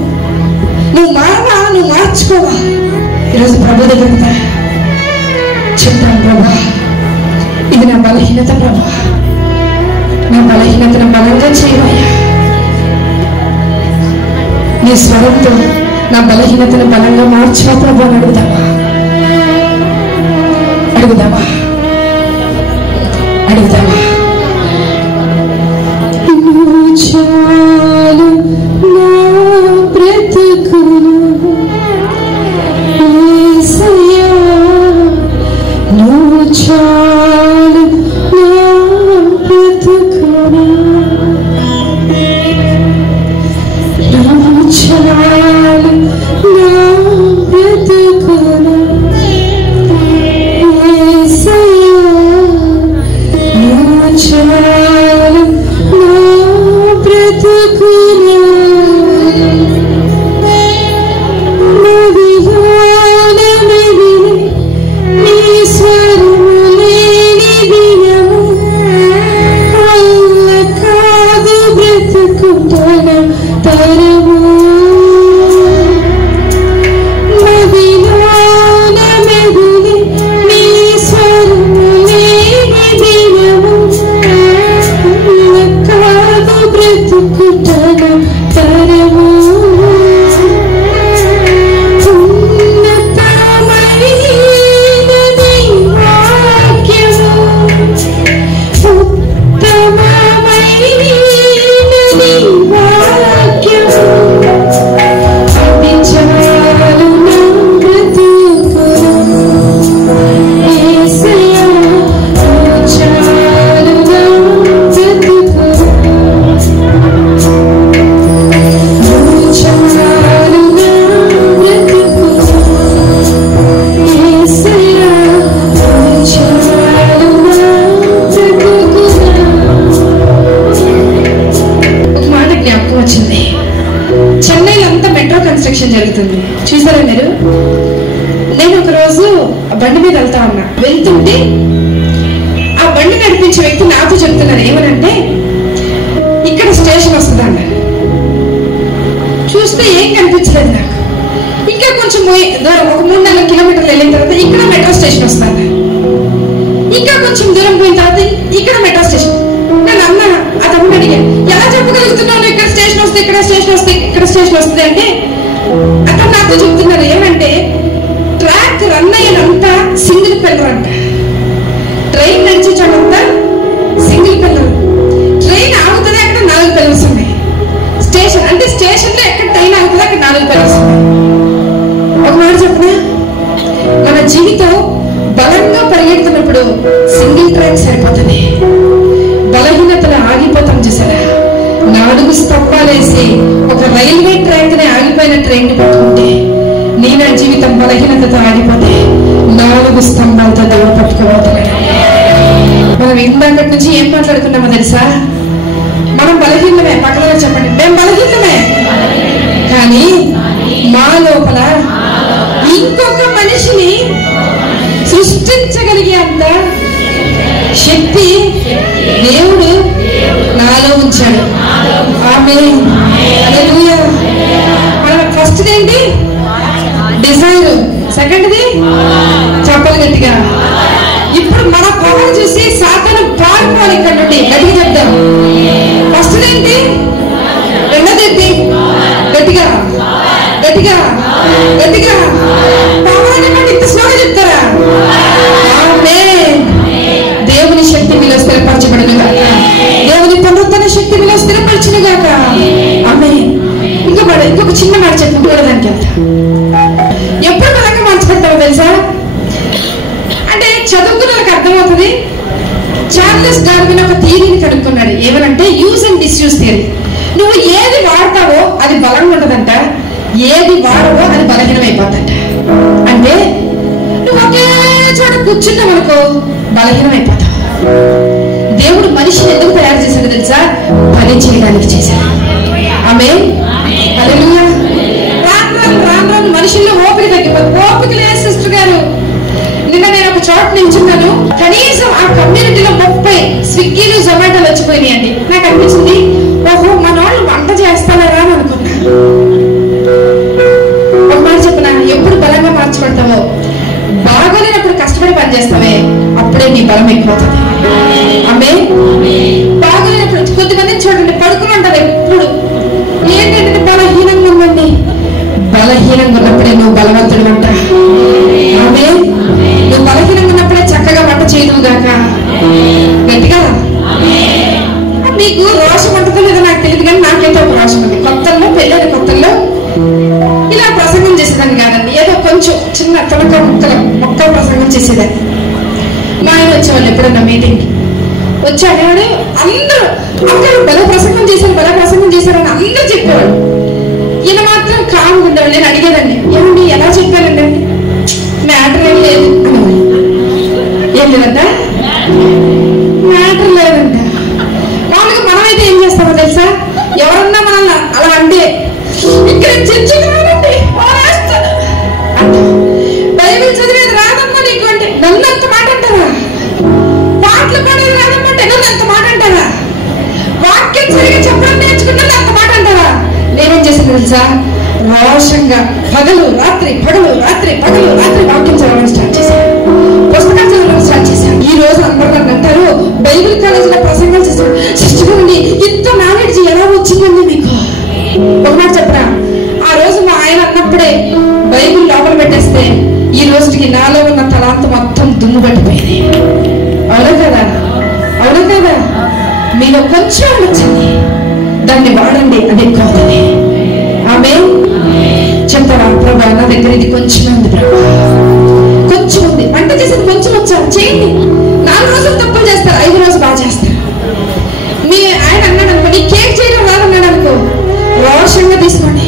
నువ్వు మారవా, నువ్వు మార్చుకోవా? ఈరోజు ప్రభు దగ్గర చెప్తాను, ప్రభా ఇది నా బలహీనత ప్రభా, నా బలహీనతను బలంగా చేయవయ్యా. నీ స్వరంతో నా బలహీనతను బలంగా మార్చువా ప్రభా అని అడుగుదామా? అడుగుదామా? అడుగుదామా? చాలు నా బ్రతుకును యేసయ్యా, నువ్వు చాలు నా బ్రతుకును, నువ్వు చాలు నా బ్రతుకును యేసయ్యా, నువ్వు వెళ్తుంటే ఆ బండి నడిపించే వ్యక్తి నాతో చెప్తున్నారు ఏమనంటే, ఇక్కడ స్టేషన్ వస్తుంది అన్నారు. చూస్తే ఏం కనిపించలేదు నాకు. ఇంకా కొంచెం దూరం ఒక 3-4 కిలోమీటర్లు వెళ్ళిన తర్వాత ఇక్కడ మెట్రో స్టేషన్ వస్తాను. ఇంకా కొంచెం దూరం పోయిన తర్వాత ఇక్కడ మెట్రో స్టేషన్. నేను అన్నా ఆ తమ్ముడు అడిగా, ఎలా చెప్పగలుగుతున్నాను ఇక్కడ స్టేషన్ వస్తే ఇక్కడ స్టేషన్ వస్తే ఇక్కడ స్టేషన్ వస్తుంది అంటే, అతను నాతో చెప్తున్నారు ఏమంటే, ట్రాక్ రన్ అయ్యేదంతా సింగిల్ పిల్లర్ అంట. ట్రైన్ నడిచే చోటంతా సింగిల్ పిల్లర్. ట్రైన్ ఆగుతుంది అక్కడ 4 పిల్లర్స్ ఉన్నాయి. స్టేషన్ అంటే స్టేషన్ లో ఎక్కడ ట్రైన్ ఆగుతుంది అక్కడ 4 పిల్లర్స్ ఉన్నాయి. ఒక మాట చెప్పనా, మన జీవితం బలంగా పరిగెడుతున్నప్పుడు సింగిల్ ట్రాక్ సరిపోతుంది. బలహీనతలు ఆగిపోతాం చూసారా, 4 స్తంభాలేసి ఒక రైల్వే ట్రాక్ ని ఆగిపోయిన ట్రైన్ ని పట్టుకుంటే, నీ నా జీవితం బలహీనతతో ఆగిపోతే 4 స్తంభాలతో దేవుడు పట్టుకోబోతున్నాడు. మనం ఇందాకటి నుంచి ఏం మాట్లాడుకున్నామో తెలుసా? మనం బలహీనమే. పక్కన చెప్పండి, మేము బలహీనమే, కానీ మా లోపల ఇంకొక మనిషిని సృష్టించగలిగే అంత శక్తి దేవుడు నాలో ఉంచాడు. ఆమేన్, హల్లెలూయా. మన ఫస్ట్ ఏంటి? డిజైర్. సెకండ్ది చెప్పాలి గట్టిగా. ఇప్పుడు మన పవర్ చూసి సాతాను పారిపోవాలి ఇక్కడ నుండి. గట్టిగా చెప్తాం. ఫస్ట్ ఏంటి? రెండోది ఏంటి? గట్టిగా గట్టిగా గట్టిగా పవర్ అంటే ఇంత స్లోగా చెప్తారా? ఆమేన్. దేవుని శక్తి మీలో స్థిరపరచబడును గాక. దేవుని పునరుద్ధరణ శక్తి మీలో స్థిరపరచును గాక. ఆమేన్. ఇంకొక చిన్న మాట చెప్పుకుంటూ దానికి వెళ్తా. ఎప్పుడు బలంగా మార్చబడతావో తెలుసా? అంటే చదువుకున్న వాళ్ళకి అర్థమవుతుంది. చార్లెస్ డార్విన్ ఒక థియరీని కనుక్కున్నాడు. ఏమనంటే యూజ్ అండ్ డిస్యూజ్ థియరీ. నువ్వు ఏది వాడతావో అది బలంగా ఉంటదంట, ఏది వాడవో అది బలహీనమైపోతుందంట. అంటే నువ్వు ఒకే చోట కూర్చున్నావు అనుకో, బలహీనమైపోతావు. దేవుడు మనిషిని ఎందుకు తయారు చేశాడు తెలుసా? పని చేయడానికి చేశాడు. ఆమేన్, హల్లెలూయా. రాను మనుషుల్లో ఓపిక తగ్గిపోతుంది. ఓపిక లేదు సిస్టర్ గారు. నిన్న నేను ఒక చోట నించున్నాను, కనీసం ఆ కమ్యూనిటీలో 30 స్విగ్గీలు జొమాటోలు వచ్చిపోయినాయండి. నాకు అనిపించింది, ఓహో మన వాళ్ళు వంట చేస్తారా అని అనుకున్నా. ఒక మాట చెప్పనా, ఎప్పుడు బలంగా మార్చబడతావో, బాగోలేనప్పుడు కష్టపడి పని చేస్తావే, అప్పుడే నీ బలం ఎక్కువవుతుంది. ఆమేన్. బాగోలేనప్పుడు కొద్దిమందిని చూడండి, పడుకుని ఉంటారు ఎప్పుడు. ఏంటంటే బలహీనంగా ఉందండి. బలహీనంగా ఉన్నప్పుడే నువ్వు బలవంతుడు అంట. ఆమేన్. నువ్వు బలహీనంగా ఉన్నప్పుడే చక్కగా వంట చేయదు గాక. గట్టిగా. మీకు రోషం ఉంటుందో లేదో నాకు తెలియదు, కానీ నాకైతే ఒక రోషం ఉంది. కొత్తల్లో పెళ్ళైన కొత్తల్లో ఇలా ప్రసంగం చేసేదాన్ని కాదండి, ఏదో కొంచెం చిన్న తొలక మొక్క ప్రసంగం చేసేదాన్ని. మా ఆయన వచ్చేవాళ్ళు ఎప్పుడన్నా మీటింగ్కి వచ్చి అనేవాడు, అందరూ అక్కడ బల ప్రసంగం చేశారని అందరూ చెప్పేవాడు. ఈయన మాత్రం కామ్ ఉండేవాడు. నేను అడిగేదాన్ని, ఏమండి ఎలా చెప్పారండి? మ్యాటర్ ఏం లేదు అనేవాడు. ఏం లేదంట, మ్యాటర్ లేదంట. మామూలుగా మనమైతే ఏం చేస్తామో తెలుసా? ఎవరన్నా మనల్ని అలా అంటే, ఇక్కడ చర్చకు రానండి అంట. బైబిల్ చదివేది రాదమ్మా నీకు అంటే నన్ను అంత మాట అంటారా? పాటలు పాడేది రాదమ్మంటే నన్ను అంత మాట అంటారా? వాక్యం సరిగా చెప్పడం నేర్చుకున్నా అంత మాట అంటారా? నేనేం చేశాను తెలుసా? రోషంగా పగలు రాత్రి వాక్యం చదవడం స్టార్ట్ చేశాను. పుస్తకాలు చదవడం స్టార్ట్ చేశాను. ఈ రోజు అందరూ నన్ను అంటారు, బైబిల్ కాలేజీలో ప్రసంగాలు చేశారు, సిస్టర్ అండి ఇంత నాలెడ్జ్ ఎలా వచ్చిందండి మీకు? ఒక మాట చెప్పరా, ఆ రోజు మా ఆయన అన్నప్పుడే బైబిల్ లోపల పెట్టేస్తే ఈ రోజుకి నాలో ఉన్న తలాంత మొత్తం దుమ్ము పట్టిపోయింది. అవునా కదా? మీలో కొంచెం వచ్చింది, దాన్ని వాడండి, అది ఎక్కువ అవుతుంది. ఆమేన్. చెప్తారా, ప్రభా నా దగ్గర ఇది కొంచెం ఉంది, ప్రభా కొంచెం ఉంది, వంట చేసేది కొంచెం వచ్చారు, చేయండి. 4 రోజులు తప్పులు చేస్తారు, 5 రోజులు బాగా చేస్తారు. మీ ఆయన అన్నాడు అనుకో, నీ కేక్ చేయడం రాదన్నాడు అనుకో, రోషంగా తీసుకోండి,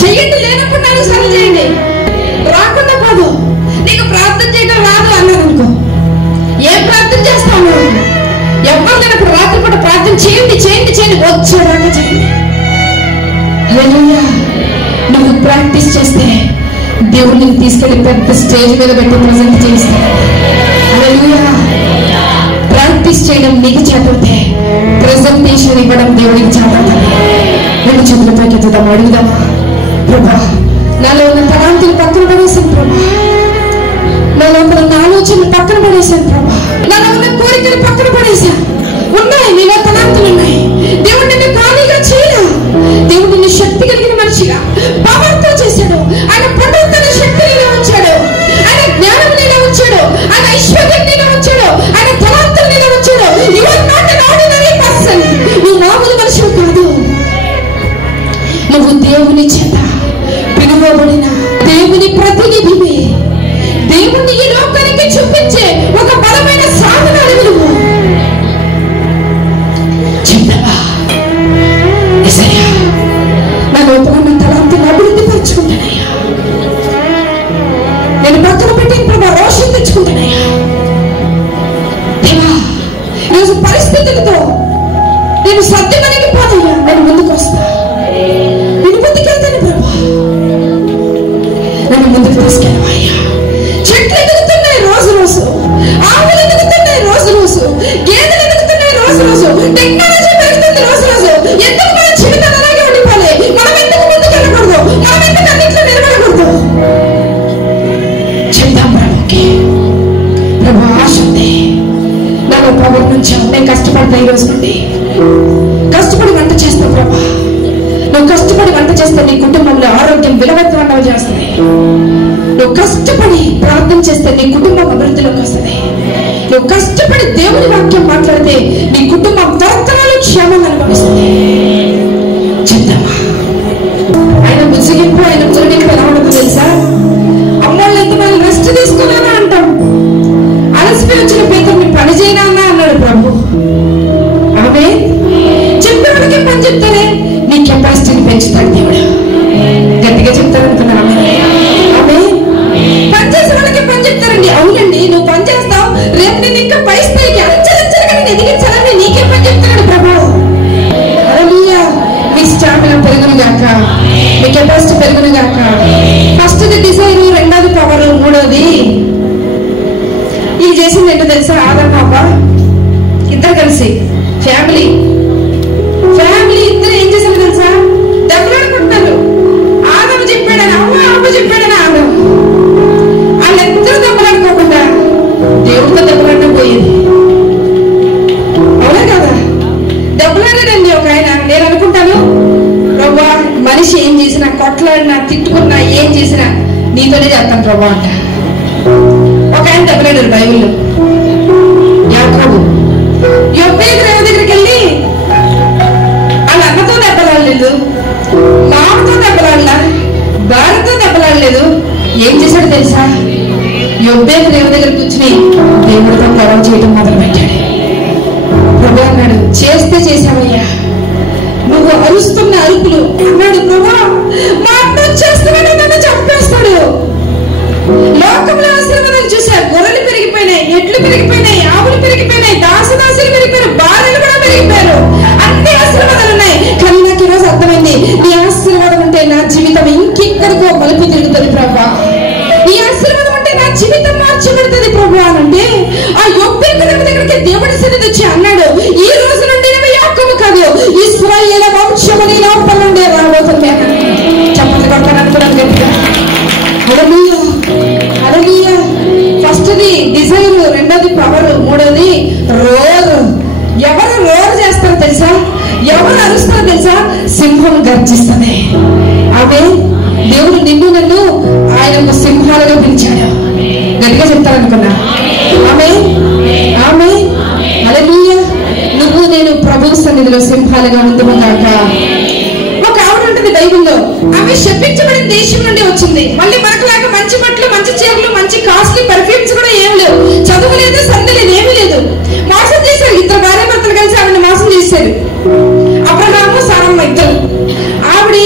చెయ్యండి. లేనప్పుడు 4 సార్లు చేయండి. రాకుండా పోదు. నీకు ప్రార్థన చేయడం రాదు అన్నాడు అనుకో, ఏం ప్రార్థన చేస్తావు? ఎవరు లేనప్పుడు రాత్రిపూట ప్రార్థన చేయండి, వచ్చేదాకా చేయండి. హల్లెలూయా. నువ్వు ప్రాక్టీస్ చేస్తే దేవుడిని తీసుకెళ్లి పెద్ద స్టేజ్ మీద పెట్టి ప్రజెంట్ చేస్తాడు. హల్లెలూయా. ప్రాక్టీస్ చేయడం నీకు చేతవుతే ప్రెజెంటేషన్ ఇవ్వడం దేవుడికి చేతవుతుంది. రెండు చేతులపైకి ఎత్తుదాం, అడుగుదామా? ప్రభా, నాలో ఉన్న తలాంతులు పక్కన పడేసాను ప్రభా, నాలో ఉన్న ఆలోచనలు పక్కన పడేశాను ప్రభా, నాలో ఉన్న కోరికలు పక్కన పడేశాను. ఉన్నాయి, నీలో తలాంతులు ఉన్నాయి. దేవుడు నిన్ను ఖాళీగా చేయడా. దేవుడు నిన్ను శక్తి కలిగిన మనిషిగా పవర్తో చేశాడు. ఆయన పట్టుదల శక్తి నీలో ఉంచాడు, ఆయన జ్ఞానం నీలో ఉంచాడు, ఆయన ఐశ్వర్యం నీలో ఉంచాడు, ఆయన తలాంతులు నీలో ఉంచాడు. You are not an ordinary person. నువ్వు మామూలు మనిషివి కాదు. నువ్వు దేవుని చేత పిలువబడిన దేవుని ప్రతినిధివి. దేవుని ఈ లోకానికి చూపించే ఒక బలమైన సాధనాలు నువ్వు. చెప్తావా? యేసయ్యా, నా లోపల ఉన్న తలాంతులను అభివృద్ధి పరుచుకుంటానయ్యా. నేను పక్కన పెట్టి ప్రభా రోషం తెచ్చుకుంటానయ్యా. దేవా, ఈరోజు పరిస్థితులతో నేను సత్యమనికి పోనయ్యా. నేను ముందుకు వస్తా, నేను ముందుకెళ్తాను ప్రభా. నన్ను ముందుకు తీసుకెళ్ళవయ్యా. చెట్లు ఎదుగుతున్నాయి రోజు రోజు, ఆవులు ఎదుగుతున్నాయి రోజు రోజు, గేదెలు ఎదుగుతున్నాయి రోజు రోజు, టెక్నాలజీ పెరుగుతుంది రోజు రోజు. ఎందుకు మన జీవితం అలాగే ఉండిపోలే? మనం ఎందుకు ముందుకు వెళ్ళకూడదు? మనం ఎందుకు అన్నింటిలో నిలబడకూడదు? చెప్తాం ప్రభుకి. ప్రభు, ఆశ ఉంది నాలో. ప్రభు నుంచి నేను కష్టపడతా. ఈ రోజు నుండి కష్టపడి వంట చేస్తా ప్రభా. నువ్వు కష్టపడి వంట చేస్తే నీ కుటుంబంలో ఆరోగ్యం విలువత్వం చేస్తుంది. నువ్వు కష్టపడి ప్రార్థన చేస్తే నీ కుటుంబం అభివృద్ధిలోకి వస్తుంది. నువ్వు కష్టపడి దేవుని వాక్యం మాట్లాడితే నీ కుటుంబం తరతరాలు క్షేమం అనుభవిస్తుంది. చెప్తామా? ఆయన ముసిగింపు, ఆయన ముసిగింపు ఎలా ఉండదు తెలుసా? అమ్మోళ్ళు ఎంత మనం రెస్ట్ తీసుకున్నానా అంటాం. అలసిపోయి వచ్చిన పేదల్ని పని చేయనా అన్నాడు ప్రభు. ఆమె చెప్పేవాడికి పని చెప్తానే నీ కెపాసిటీని పెంచుతాడు దేవుడు. గట్టిగా చెప్తారనుకున్నాను. ఆమె పని చేసే వాళ్ళకి పని చెప్తారండి. అవునండి, నువ్వు పని చేస్తావు, రేపు నేను ఇంకా పై స్థాయికి అంచెలంచెలుగా నేను ఎదిగించాలని నీకే పని చెప్తున్నాడు ప్రభు. హల్లెలూయా. మీ స్టామినా పెరుగును గాక, మీ కెపాసిటీ పెరుగును గాక. ఫస్ట్ డిజైన్, రెండోది పవర్, మూడోది ఇది చేసింది ఏంటో తెలుసా? ఆదాం అవ్వ ఇద్దరు కలిసి ఫ్యామిలీ ఇద్దరు ఏం చేశారు తెలుసా? దెబ్బలాడుకుంటున్నారు. ఆదాము చెప్పాడని అవ్వ చెప్పాడని ఆదాము. వాళ్ళిద్దరూ దెబ్బలాడుకోకుండా దేవుడితో దెబ్బలాడడం పోయేది. అవునా కదా? దెబ్బలాడాడండి ఒక ఆయన. నేను అనుకుంటాను, ప్రభా, మనిషి ఏం చేసినా, కొట్లాడినా, తిట్టుకున్నా, ఏం చేసినా నీతోనే చేస్తాను ప్రభా అంట. ఒక ఆయన దెబ్బలాడారు బైబిల్లో. యాకోబు యొబ్బేలు రేవు దగ్గరికి వెళ్ళి వాళ్ళ అన్నతో దెబ్బలాడలేదు, మామతో దెబ్బలాడలా, భార్యతో దెబ్బలాడలేదు. ఏం చేశాడు తెలుసా? యొబ్బేలు రేవు దగ్గర కూర్చుని దేవుడితో గొడవ చేయడం మొదలు పెట్టాడు. ప్రభు అన్నాడు, చేస్తే చేశావయ్యా, నువ్వు అరుస్తున్న అరుపులు అన్నాడు. ప్రభా, మా అన్న చేస్తున్నాడు, నన్ను చంపేస్తాడు. లోకంలో ఆశీర్వాదాలు చూశారు. గొర్రెలు పెరిగిపోయినాయి, ఎడ్లు పెరిగిపోయినాయి, ఆవులు పెరిగిపోయినాయి, దాసుదాసులు పెరిగిపోయారు, భార్యలు కూడా పెరిగిపోయారు. అన్ని ఆశీర్వాదాలు ఉన్నాయి. కానీ నాకు ఈరోజు అర్థమైంది, నీ ఆశీర్వాదం ఉంటే నా జీవితం ఇంకెక్కడికో మలుపు తిరుగుతుంది ప్రభా. నీ ఆశీర్వాదం ఉంటే నా జీవితం మార్చబడుతుంది ప్రభు అనంటే, ఆ యొబ్బేలు దగ్గరికి దేవుడి సన్నిధి వచ్చి అన్నాడు, ఈ రోజు నుండి నువ్వు యాకోబు కాదు, ఇశ్రాయేలు వంశము నీ లోపల నుండే రాబోతుంది. చెప్పండి కొడతాను కూడా గట్టిగా. హల్లెలూయా, హల్లెలూయా. ఫస్ట్ది డిజైర్, రెండోది పవర్, మూడోది రోర్. ఎవరు రోర్ చేస్తారో తెలుసా? ఎవరు అరుస్తారో తెలుసా? సింహం గర్జిస్తుంది. అవే దేవుడు నిన్ను నన్ను ఆయన సింహాలుగా పిలిచాడు. గట్టిగా చెప్తారనుకున్నా. ఆమె ఆమె హల్లెలూయా. నువ్వు నేను ప్రభు సన్నిధిలో సింహాలుగా ఉందుము గాక. ఒక ఆవిడ ఉంటుంది బైబిల్లో. ఆమె శపించబడిన దేశం నుండి వచ్చింది. మళ్ళీ మనకులాగా మంచి బట్టలు, మంచి చీరలు, మంచి కాస్ట్లీ పర్ఫ్యూమ్స్ కూడా ఏం లేవు. చదువు లేదు, సంధి లేదు, ఏమీ లేదు. మోసం చేశారు. ఇద్దరు భార్య భర్తలు కలిసి ఆవిడ మోసం చేశారు. అబ్రహాము, సారమ్మ ఇద్దరు. ఆవిడ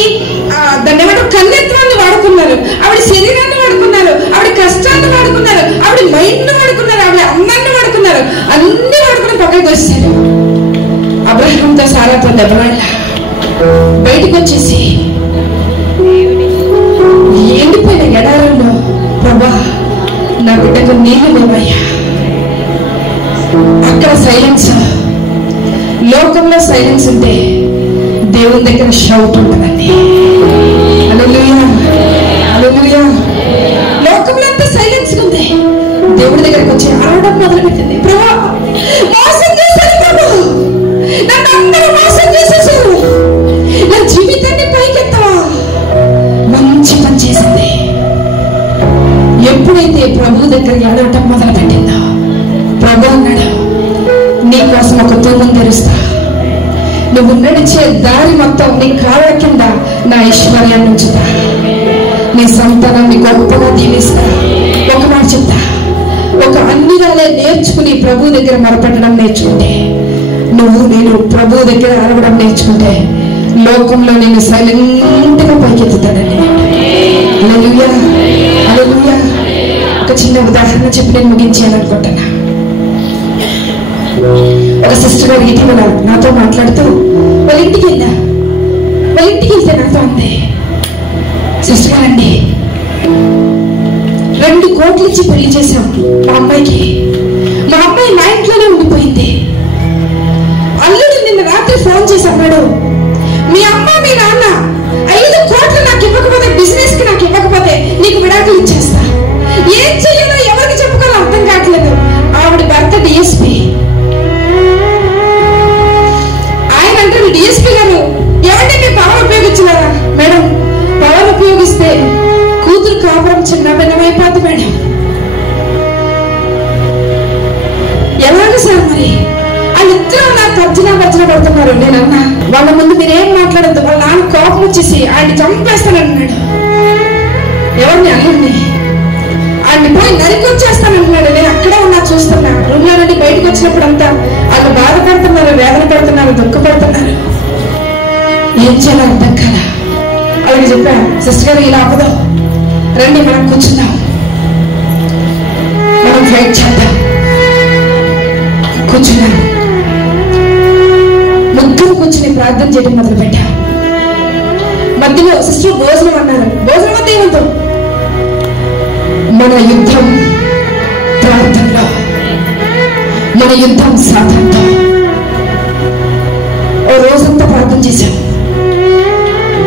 దాన్ని ఏమంటారు, కన్యత్వాన్ని వాడుకున్నారు, ఆవిడ శరీరాన్ని వాడుకున్నారు, ఆవిడ కష్టాన్ని వాడుకున్నారు, ఆవిడ మైండ్ ను వాడుకున్నారు, ఆవిడ అందాన్ని వాడుకున్నారు. అన్ని వాడుకుని పక్కకి వచ్చారు. అబ్రహాంతో సారాతో దెబ్బలాడ బయటకు వచ్చేసి ఎండిపోయిన ఎడారంలో బిడ్డకు నీళ్లు లేవయ్యా. అక్కడ సైలెన్స్. లోకంలో సైలెన్స్ ఉంటే దేవుని దగ్గర షౌట్ ఉంటుందండి. హల్లెలూయా, హల్లెలూయా. లోకంలో అంతా సైలెన్స్ ఉంది, దేవుడి దగ్గరకు వచ్చి అరవడం మొదలుపెట్టింది. ప్రభువా, మోసం చేశారు ప్రభు, నన్ను అందరూ మోసం చేసేసారు, నా జీవితాన్ని పైకెత్తవా. మంచి పని చేసింది. ఎప్పుడైతే ప్రభు దగ్గర ఏడవటం మొదలు పెట్టిందో, ప్రభు అన్నాడు, నీ కోసం ఒక తూమం తెరుస్తా, నువ్వు నడిచే దారి మొత్తం నీ కాళ్ళ కింద నా ఐశ్వర్యాన్ని ఉంచుతా, నీ సంతానాన్ని గొప్పగా దీవిస్తా. ఒక మాట చెప్తా, ఒక అన్నిరాలే నేర్చుకుని ప్రభు దగ్గర మొరపెట్టడం నేర్చుకుంటే, నేను ప్రభు దగ్గర అరవడం నేర్చుకుంటే, లోకంలో నేను సైలెంట్ గా పైకెత్తుతానండి. హల్లెలూయా, హల్లెలూయా. ఒక చిన్న ఉదాహరణ చెప్పి నేను ముగించాలనుకుంటున్నా. ఒక సిస్టర్ గారు ఇటీవల నాతో మాట్లాడుతూ వాళ్ళ ఇంటికి వెళ్తే నాతో అంది, సిస్టర్ గారండి, 2 కోట్లు ఇచ్చి పెళ్లి చేశాం మా అమ్మాయికి. మా అమ్మాయి నా ఇంట్లోనే ఉండిపోయింది. అల్లుడు నిన్న రాత్రి ఫోన్ చేసి అన్నాడు, మీ అమ్మ మీ నాన్న 5 కోట్లు నాకు ఇవ్వకపోతే, బిజినెస్ కి నాకు ఇవ్వకపోతే నీకు విడాకులు ఇచ్చేస్తా. ఏం చెయ్యాలో ఎవరికి చెప్పుకోవాలో అర్థం కావట్లేదు. ఆవిడ భర్త డిఎస్పీ. ఆయన అంటారు, డిఎస్పీ గారు ఎవరిని మీ పవర్ ఉపయోగించినారా? మేడం, పవర్ ఉపయోగిస్తే కూతురు కాపురం చిన్న భిన్నమైపోద్ది మేడం. ఎలాగ సార్ మరి? వాళ్ళిద్దరూ నాకు తర్జన పడుతున్నారు. నేనన్నా, వాళ్ళ ముందు మీరేం మాట్లాడద్దు, వాళ్ళ నాన్న కోపం వచ్చేసి ఆయన్ని చంపేస్తానంటున్నాడు. ఎవరిని? అల్లుడిని. ఆయన్ని పోయి నరికొచ్చేస్తానంటున్నాడు. నేను అక్కడే ఉన్నా, చూస్తున్నా. రూమ్ లో నుండి బయటకు వచ్చినప్పుడు అంతా వాళ్ళు బాధపడుతున్నారు, వేదన పడుతున్నారు, దుఃఖపడుతున్నారు. ఏం చేయాలో అర్థం కాదా. అలాగే చెప్పా, సిస్టర్ గారు ఇలా అవ్వదు, రండి మనం కూర్చుందాం, మనం ఫైట్ చేద్దాం. కూర్చున్నాం. ముగ్గురు కూర్చుని ప్రార్థన చేయడం మొదలు పెట్టాం. మధ్యలో సిస్టర్ భోజనం అన్నారు. భోజనం అంతా ఏమంటాం? మన యుద్ధం ప్రార్థనలో, మన యుద్ధం సాధనతో. ఓ రోజంతా ప్రార్థన చేశాం.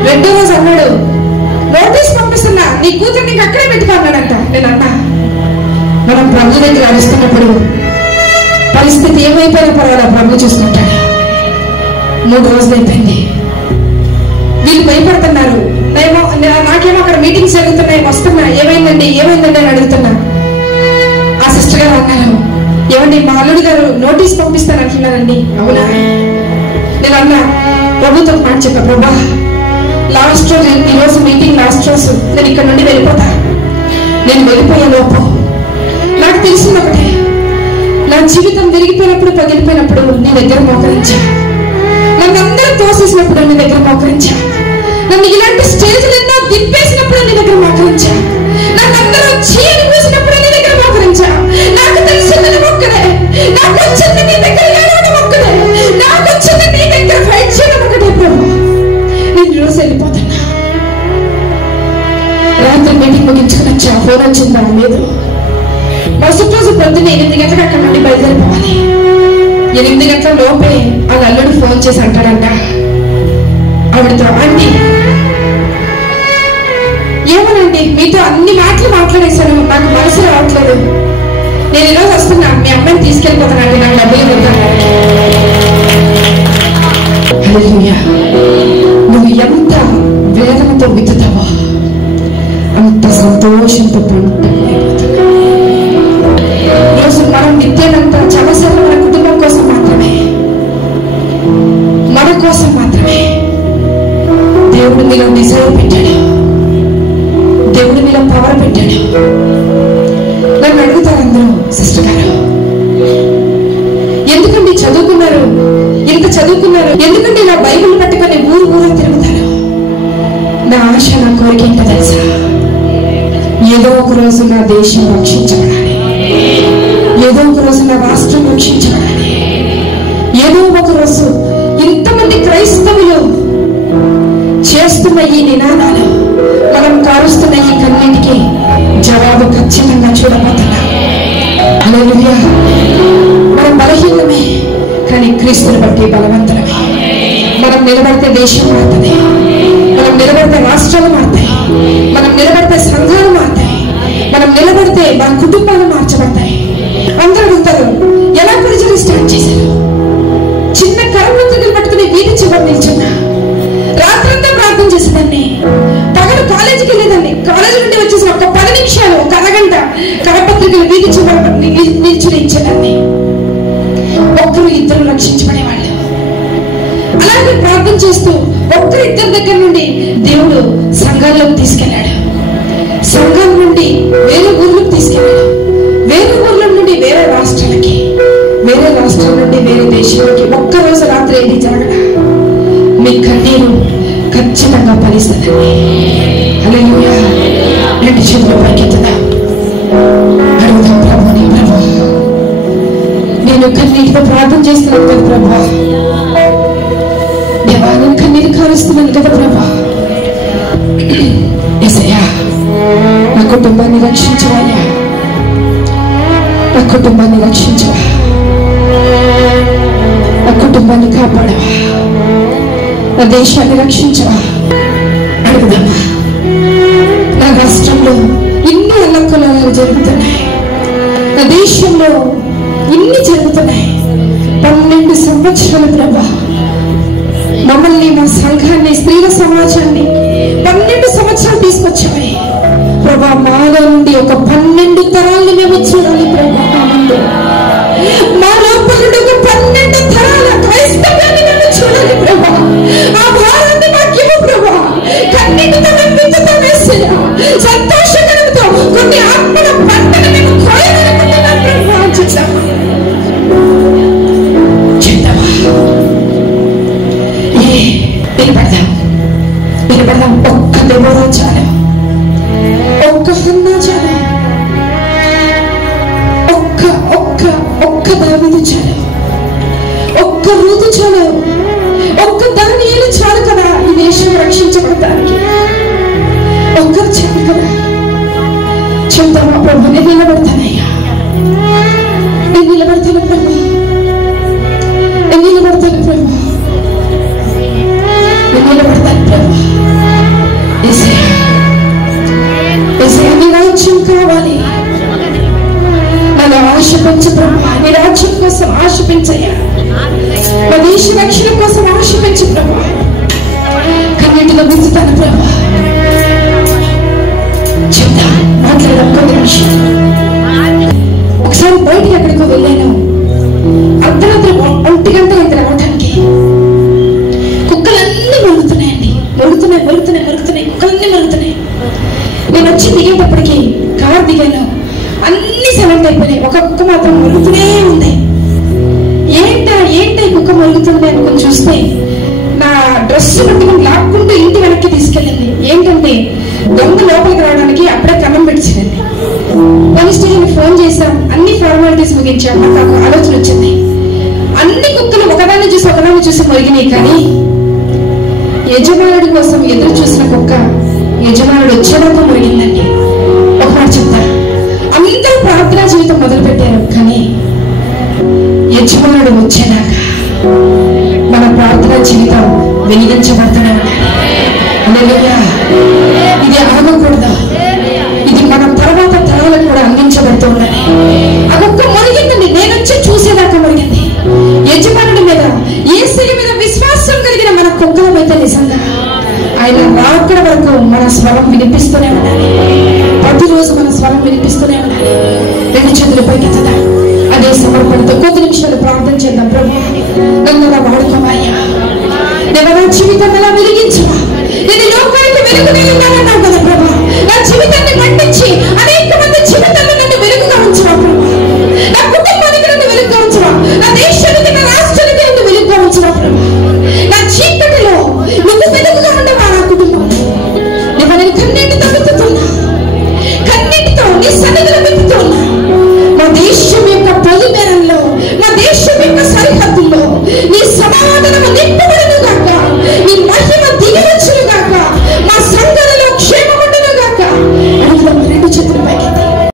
2వ రోజు అన్నాడు, నోటీస్ పంపిస్తున్నా, నీ కూతురు నీకు అక్కడే పెట్టుకున్నాడంట. నేను అన్నా, మనం ప్రభు దగ్గర అరుస్తున్నప్పుడు పరిస్థితి ఏమైపోయినా పర్వాలా, ప్రభు చూసుకుంటాడు. 3 రోజులు అయిపోయింది. వీళ్ళు భయపడుతున్నారు. నాకేమో అక్కడ మీటింగ్స్ జరుగుతున్నాయి, వస్తున్నా, ఏమైందండి అని అడుగుతున్నా. ఆ సిస్టర్ గారు అన్నారు, ఏమండి మా అల్లుడు గారు నోటీస్ పంపిస్తాను అంటున్నారండి. అవునా? నేను అన్నా, ప్రభుతో మాట చెప్పా, ప్రభా లాస్ట్ రోజు, ఈరోజు మీటింగ్ లాస్ట్ రోజు, నేను ఇక్కడ నుండి వెళ్ళిపోతా. నేను వెళ్ళిపోయే లోపు నాకు తెలిసింది ఒకటే, నా జీవితం విరిగిపోయినప్పుడు, పగిలిపోయినప్పుడు నీ దగ్గర మోకరించా. నన్ను అందరూ తోసేసినప్పుడు నీ దగ్గర మోకరించా. నన్ను ఇలాంటి స్టేజ్లు ఎన్నో దింపేసినప్పుడు నీ దగ్గర మోకరించా. నన్ను అందరూ చీని పూసినప్పుడు నీ దగ్గర మోకరించా. నాకు తెలిసింది ఒక్కడే, నాకు వచ్చింది నీ దగ్గర ఏడవడం ఒక్కడే, నాకు వచ్చింది నీ దగ్గర ఫైట్ చేయడం ఒకటే. ప్రభు, నేను ఈరోజు వెళ్ళిపోతున్నా. రాత్రి మీటింగ్ ముగించుకుని వచ్చా. ఫోన్ వచ్చిందా? లేదు. మరుసటి రోజు పొద్దున్న 8 గంటలకు అక్కడ నుండి బయలుదేరిపోవాలి. 8 గంటల లోపే వాళ్ళ అల్లుడు ఫోన్ చేసి అంటాడంట ఆవిడతో, ఆంటీ ఏమోనండి, మీతో అన్ని మాటలు మాట్లాడేశాను, నాకు మనసు రావట్లేదు, నేను ఈరోజు వస్తున్నా, మీ అమ్మాయిని తీసుకెళ్ళిపోతానండి, నాకు డబ్బులు ఇవ్వతాను. నువ్వు ఎంత వేదనతో విత్తుతావో అంత సంతోషంతో రోజు మనం విత్తేనంతా చాలాసార్లు మన కుటుంబం కోసం మాత్రమే, మన కోసం మాత్రమే. దేవుడు మీలో డిజైర్ పెట్టాడు, దేవుడు మీలో పవర్ పెట్టాడు. నన్ను అడుగుతారు అందరూ, సిస్టర్ గారు ఎందుకండి చదువుకున్నారు, ఇంత చదువుకున్నారు, ఎందుకంటే ఇలా బైబిల్ పట్టుకొని ఊరు తిరుగుతారు? నా ఆశ, నా కోరిక ఏంటో తెలుసా? ఏదో ఒక రోజు నా దేశం రక్షించబడాలి, ఏదో ఒక రోజు నా రాష్ట్రం రక్షించబడాలి, ఏదో ఒక రోజు ఇంతమంది క్రైస్తవులు చేస్తున్న ఈ నినాదాలు, మనం కారుస్తున్న ఈ కన్నీటికి జవాబు ఖచ్చితంగా చూడబోతున్నాం. క్రీస్తుని బట్టి బలవంతులమే. మనం నిలబడితే దేశం మారుతుంది, మనం నిలబడితే రాష్ట్రాలు మారుతాయి, మనం నిలబడితే సంఘాలు మారుతాయి, మనం నిలబడితే మన కుటుంబాలు మార్చబడతాయి. అందరూ అడుగుతారు, ఎలా పరిచయం స్టార్ట్ చేశారు? చిన్న కరపత్రికలు పట్టుకుని వీధి చివరి నిల్చున్నా, రాత్రంతా ప్రార్థన చేసేదాన్ని, పగలు కాలేజీకి వెళ్ళేదాన్ని, కాలేజీ నుండి వచ్చేసి ఒక 10 నిమిషాలు, ఒక అరగంట కరపత్రికలు వీధి చివరి నిల్చుని ఇచ్చేదాన్ని. ఒక్కరు ఇద్దరు రక్షించబడేవాళ్ళు. అలాగే ప్రార్థన చేస్తూ ఒక్కరిద్దరి దగ్గర నుండి దేవుడు సంఘాల్లోకి తీసుకెళ్లాడు, సంఘం నుండి వేరే ఊర్లకు తీసుకెళ్లాడు, వేరే ఊర్ల నుండి వేరే రాష్ట్రాలకి, వేరే రాష్ట్రాల నుండి వేరే దేశాలకి. ఒక్కరోజు రాత్రి ఏది జరగడా మీ కన్నీరు ఖచ్చితంగా ఫలిస్తుందండి. హల్లెలూయా. 2 చేతులు పైకెత్తుదాం, అడుగుదాం ప్రభుని, ప్రభు నేను కన్నీటితో ప్రార్థన చేస్తున్నాను కదా ప్రభా, దేవా నేను కన్నీరు కారుస్తున్నాను కదా ప్రభా. యేసయ్యా నా కుటుంబాన్ని రక్షించవయ్యా, నా కుటుంబాన్ని రక్షించవా, నా కుటుంబాన్ని కాపాడవా, నా దేశాన్ని రక్షించవా. అడుగుదామా. నా రాష్ట్రంలో ఇన్ని అల్లకల్లోలాలు జరుగుతున్నాయి, నా దేశంలో ఇన్ని జరుగుతున్నాయి. 12 సంవత్సరాలు ప్రభా మమ్మల్ని, మా సంఘాన్ని, స్త్రీల సమాజాన్ని 12 సంవత్సరాలు తీసుకొచ్చాయి ప్రభా. మాలో నుండి ఒక 12 తరాలను మేము చూడాలి ప్రభా. మా లోపల నుండి ఒక 12 తరాల క్రైస్తవ్యాన్ని మేము చూడాలి ప్రభా. ఆ భారాన్ని మాకు ఇవ్వు ప్రభా. కన్నీటితో నమ్మించుతాం యేసయ్యా, సంతోషకరంతో కొన్ని ఆత్మల పంటను మేము కోయగలుగుతున్నాం ప్రభా. చూద్దామా నిలబడదాం. ఒక్క దెబ్బ చాలు, ఒక్క హన్నా చాలు, ఒక్క దావీదు చాలు, ఒక్క రూతు చాలు, ఒక్క దానియేలు చాలు కదా ఈ దేశం రక్షించబడటానికి. ఒక్కరు చాలు కదా. చెప్తామా ప్రభు, నేను నిలబడతానయ్యా, నేను నిలబడతాను ప్రభు, నేను నిలబడతాను ప్రభు, నేను నిలబడతాను ప్రభు. యేసయ్యా, యేసయ్యా నీ రాజ్యం కావాలి, నన్ను ఆశ పెంచు ప్రభా. నీ రాజ్యం కోసం ఆశ పెంచయ్యా, నా దేశ రక్షణ కోసం ఆశ పెంచు ప్రభా. కన్నీటిలో గుంజుతాను ప్రభా. చెప్తా మాట్లాడడం కొన్ని నిమిషాలు. ఒకసారి బయటికి ఎక్కడికో వెళ్ళాను, అర్ధరాత్రి 1 గంట అయింది రావటానికి. కుక్కలన్నీ మరుగుతున్నాయండి, మరుగుతున్నాయి, కుక్కలన్నీ మరుగుతున్నాయి. నేను వచ్చి దిగేటప్పటికి కారు దిగాను, అన్ని సెలెక్ట్ అయిపోయినాయి, ఒక కుక్క మాత్రం మరుగుతూనే ఉంది. ఏంటా కుక్క మరుగుతుంది అనుకుని చూస్తే నా డ్రెస్ పట్టుకుని లాక్కుంటూ ఇంటి వెనక్కి తీసుకెళ్ళింది. ఏంటంటే దొంగ లోపలికి రావడానికి అప్పుడే క్రమం పెట్టించింది. పోలీస్ స్టేషన్ ఫోన్ చేశాం, అన్ని ఫార్మాలిటీస్ ముగించాం. నాకు ఆలోచన వచ్చింది, అన్ని కుక్కలు ఒకదాన్ని చూసి మరిగినాయి, కానీ యజమానుడి కోసం ఎదురు చూసిన కుక్క యజమానుడు వచ్చేదాకా మరిగిందండి. ఒక మాట చెప్తా, అందరూ ప్రార్థనా జీవితం మొదలు పెట్టారు, కానీ యజమానుడు వచ్చేదాకా మన ప్రార్థనా జీవితం వెలిగించబడుతూనే ఉండాలి. హల్లెలూయా. ఇది ఆగకూడదు, ఇది మన తర్వాత తరాలకు కూడా అందించబడుతూ ఉండాలి. అదొక్క మరిగిందండి, నేను వచ్చి చూసేదాకా మరిగింది. యజమానుడి మీద, యేసయ్య మీద విశ్వాసం కలిగిన మన కుక్కలమైతే నిజంగా ఆయన రాకడ వరకు మన స్వరం వినిపిస్తూనే ఉండాలి. ప్రతిరోజు మన స్వరం వినిపిస్తూనే ఉండాలి. 2 చేతులు పైకెత్తదా, అదే సమర్పణతో కొద్ది నిమిషాలు ప్రార్థన చేద్దాం. ప్రభు నన్ను అలా వాడుకోవాయ్యా, నేను నా జీవితాన్ని అలా వెలిగించవా. నేను లోకానికి వెలుగు నిలున్నానన్నావు కదా ప్రభా. నా జీవితాన్ని మండించి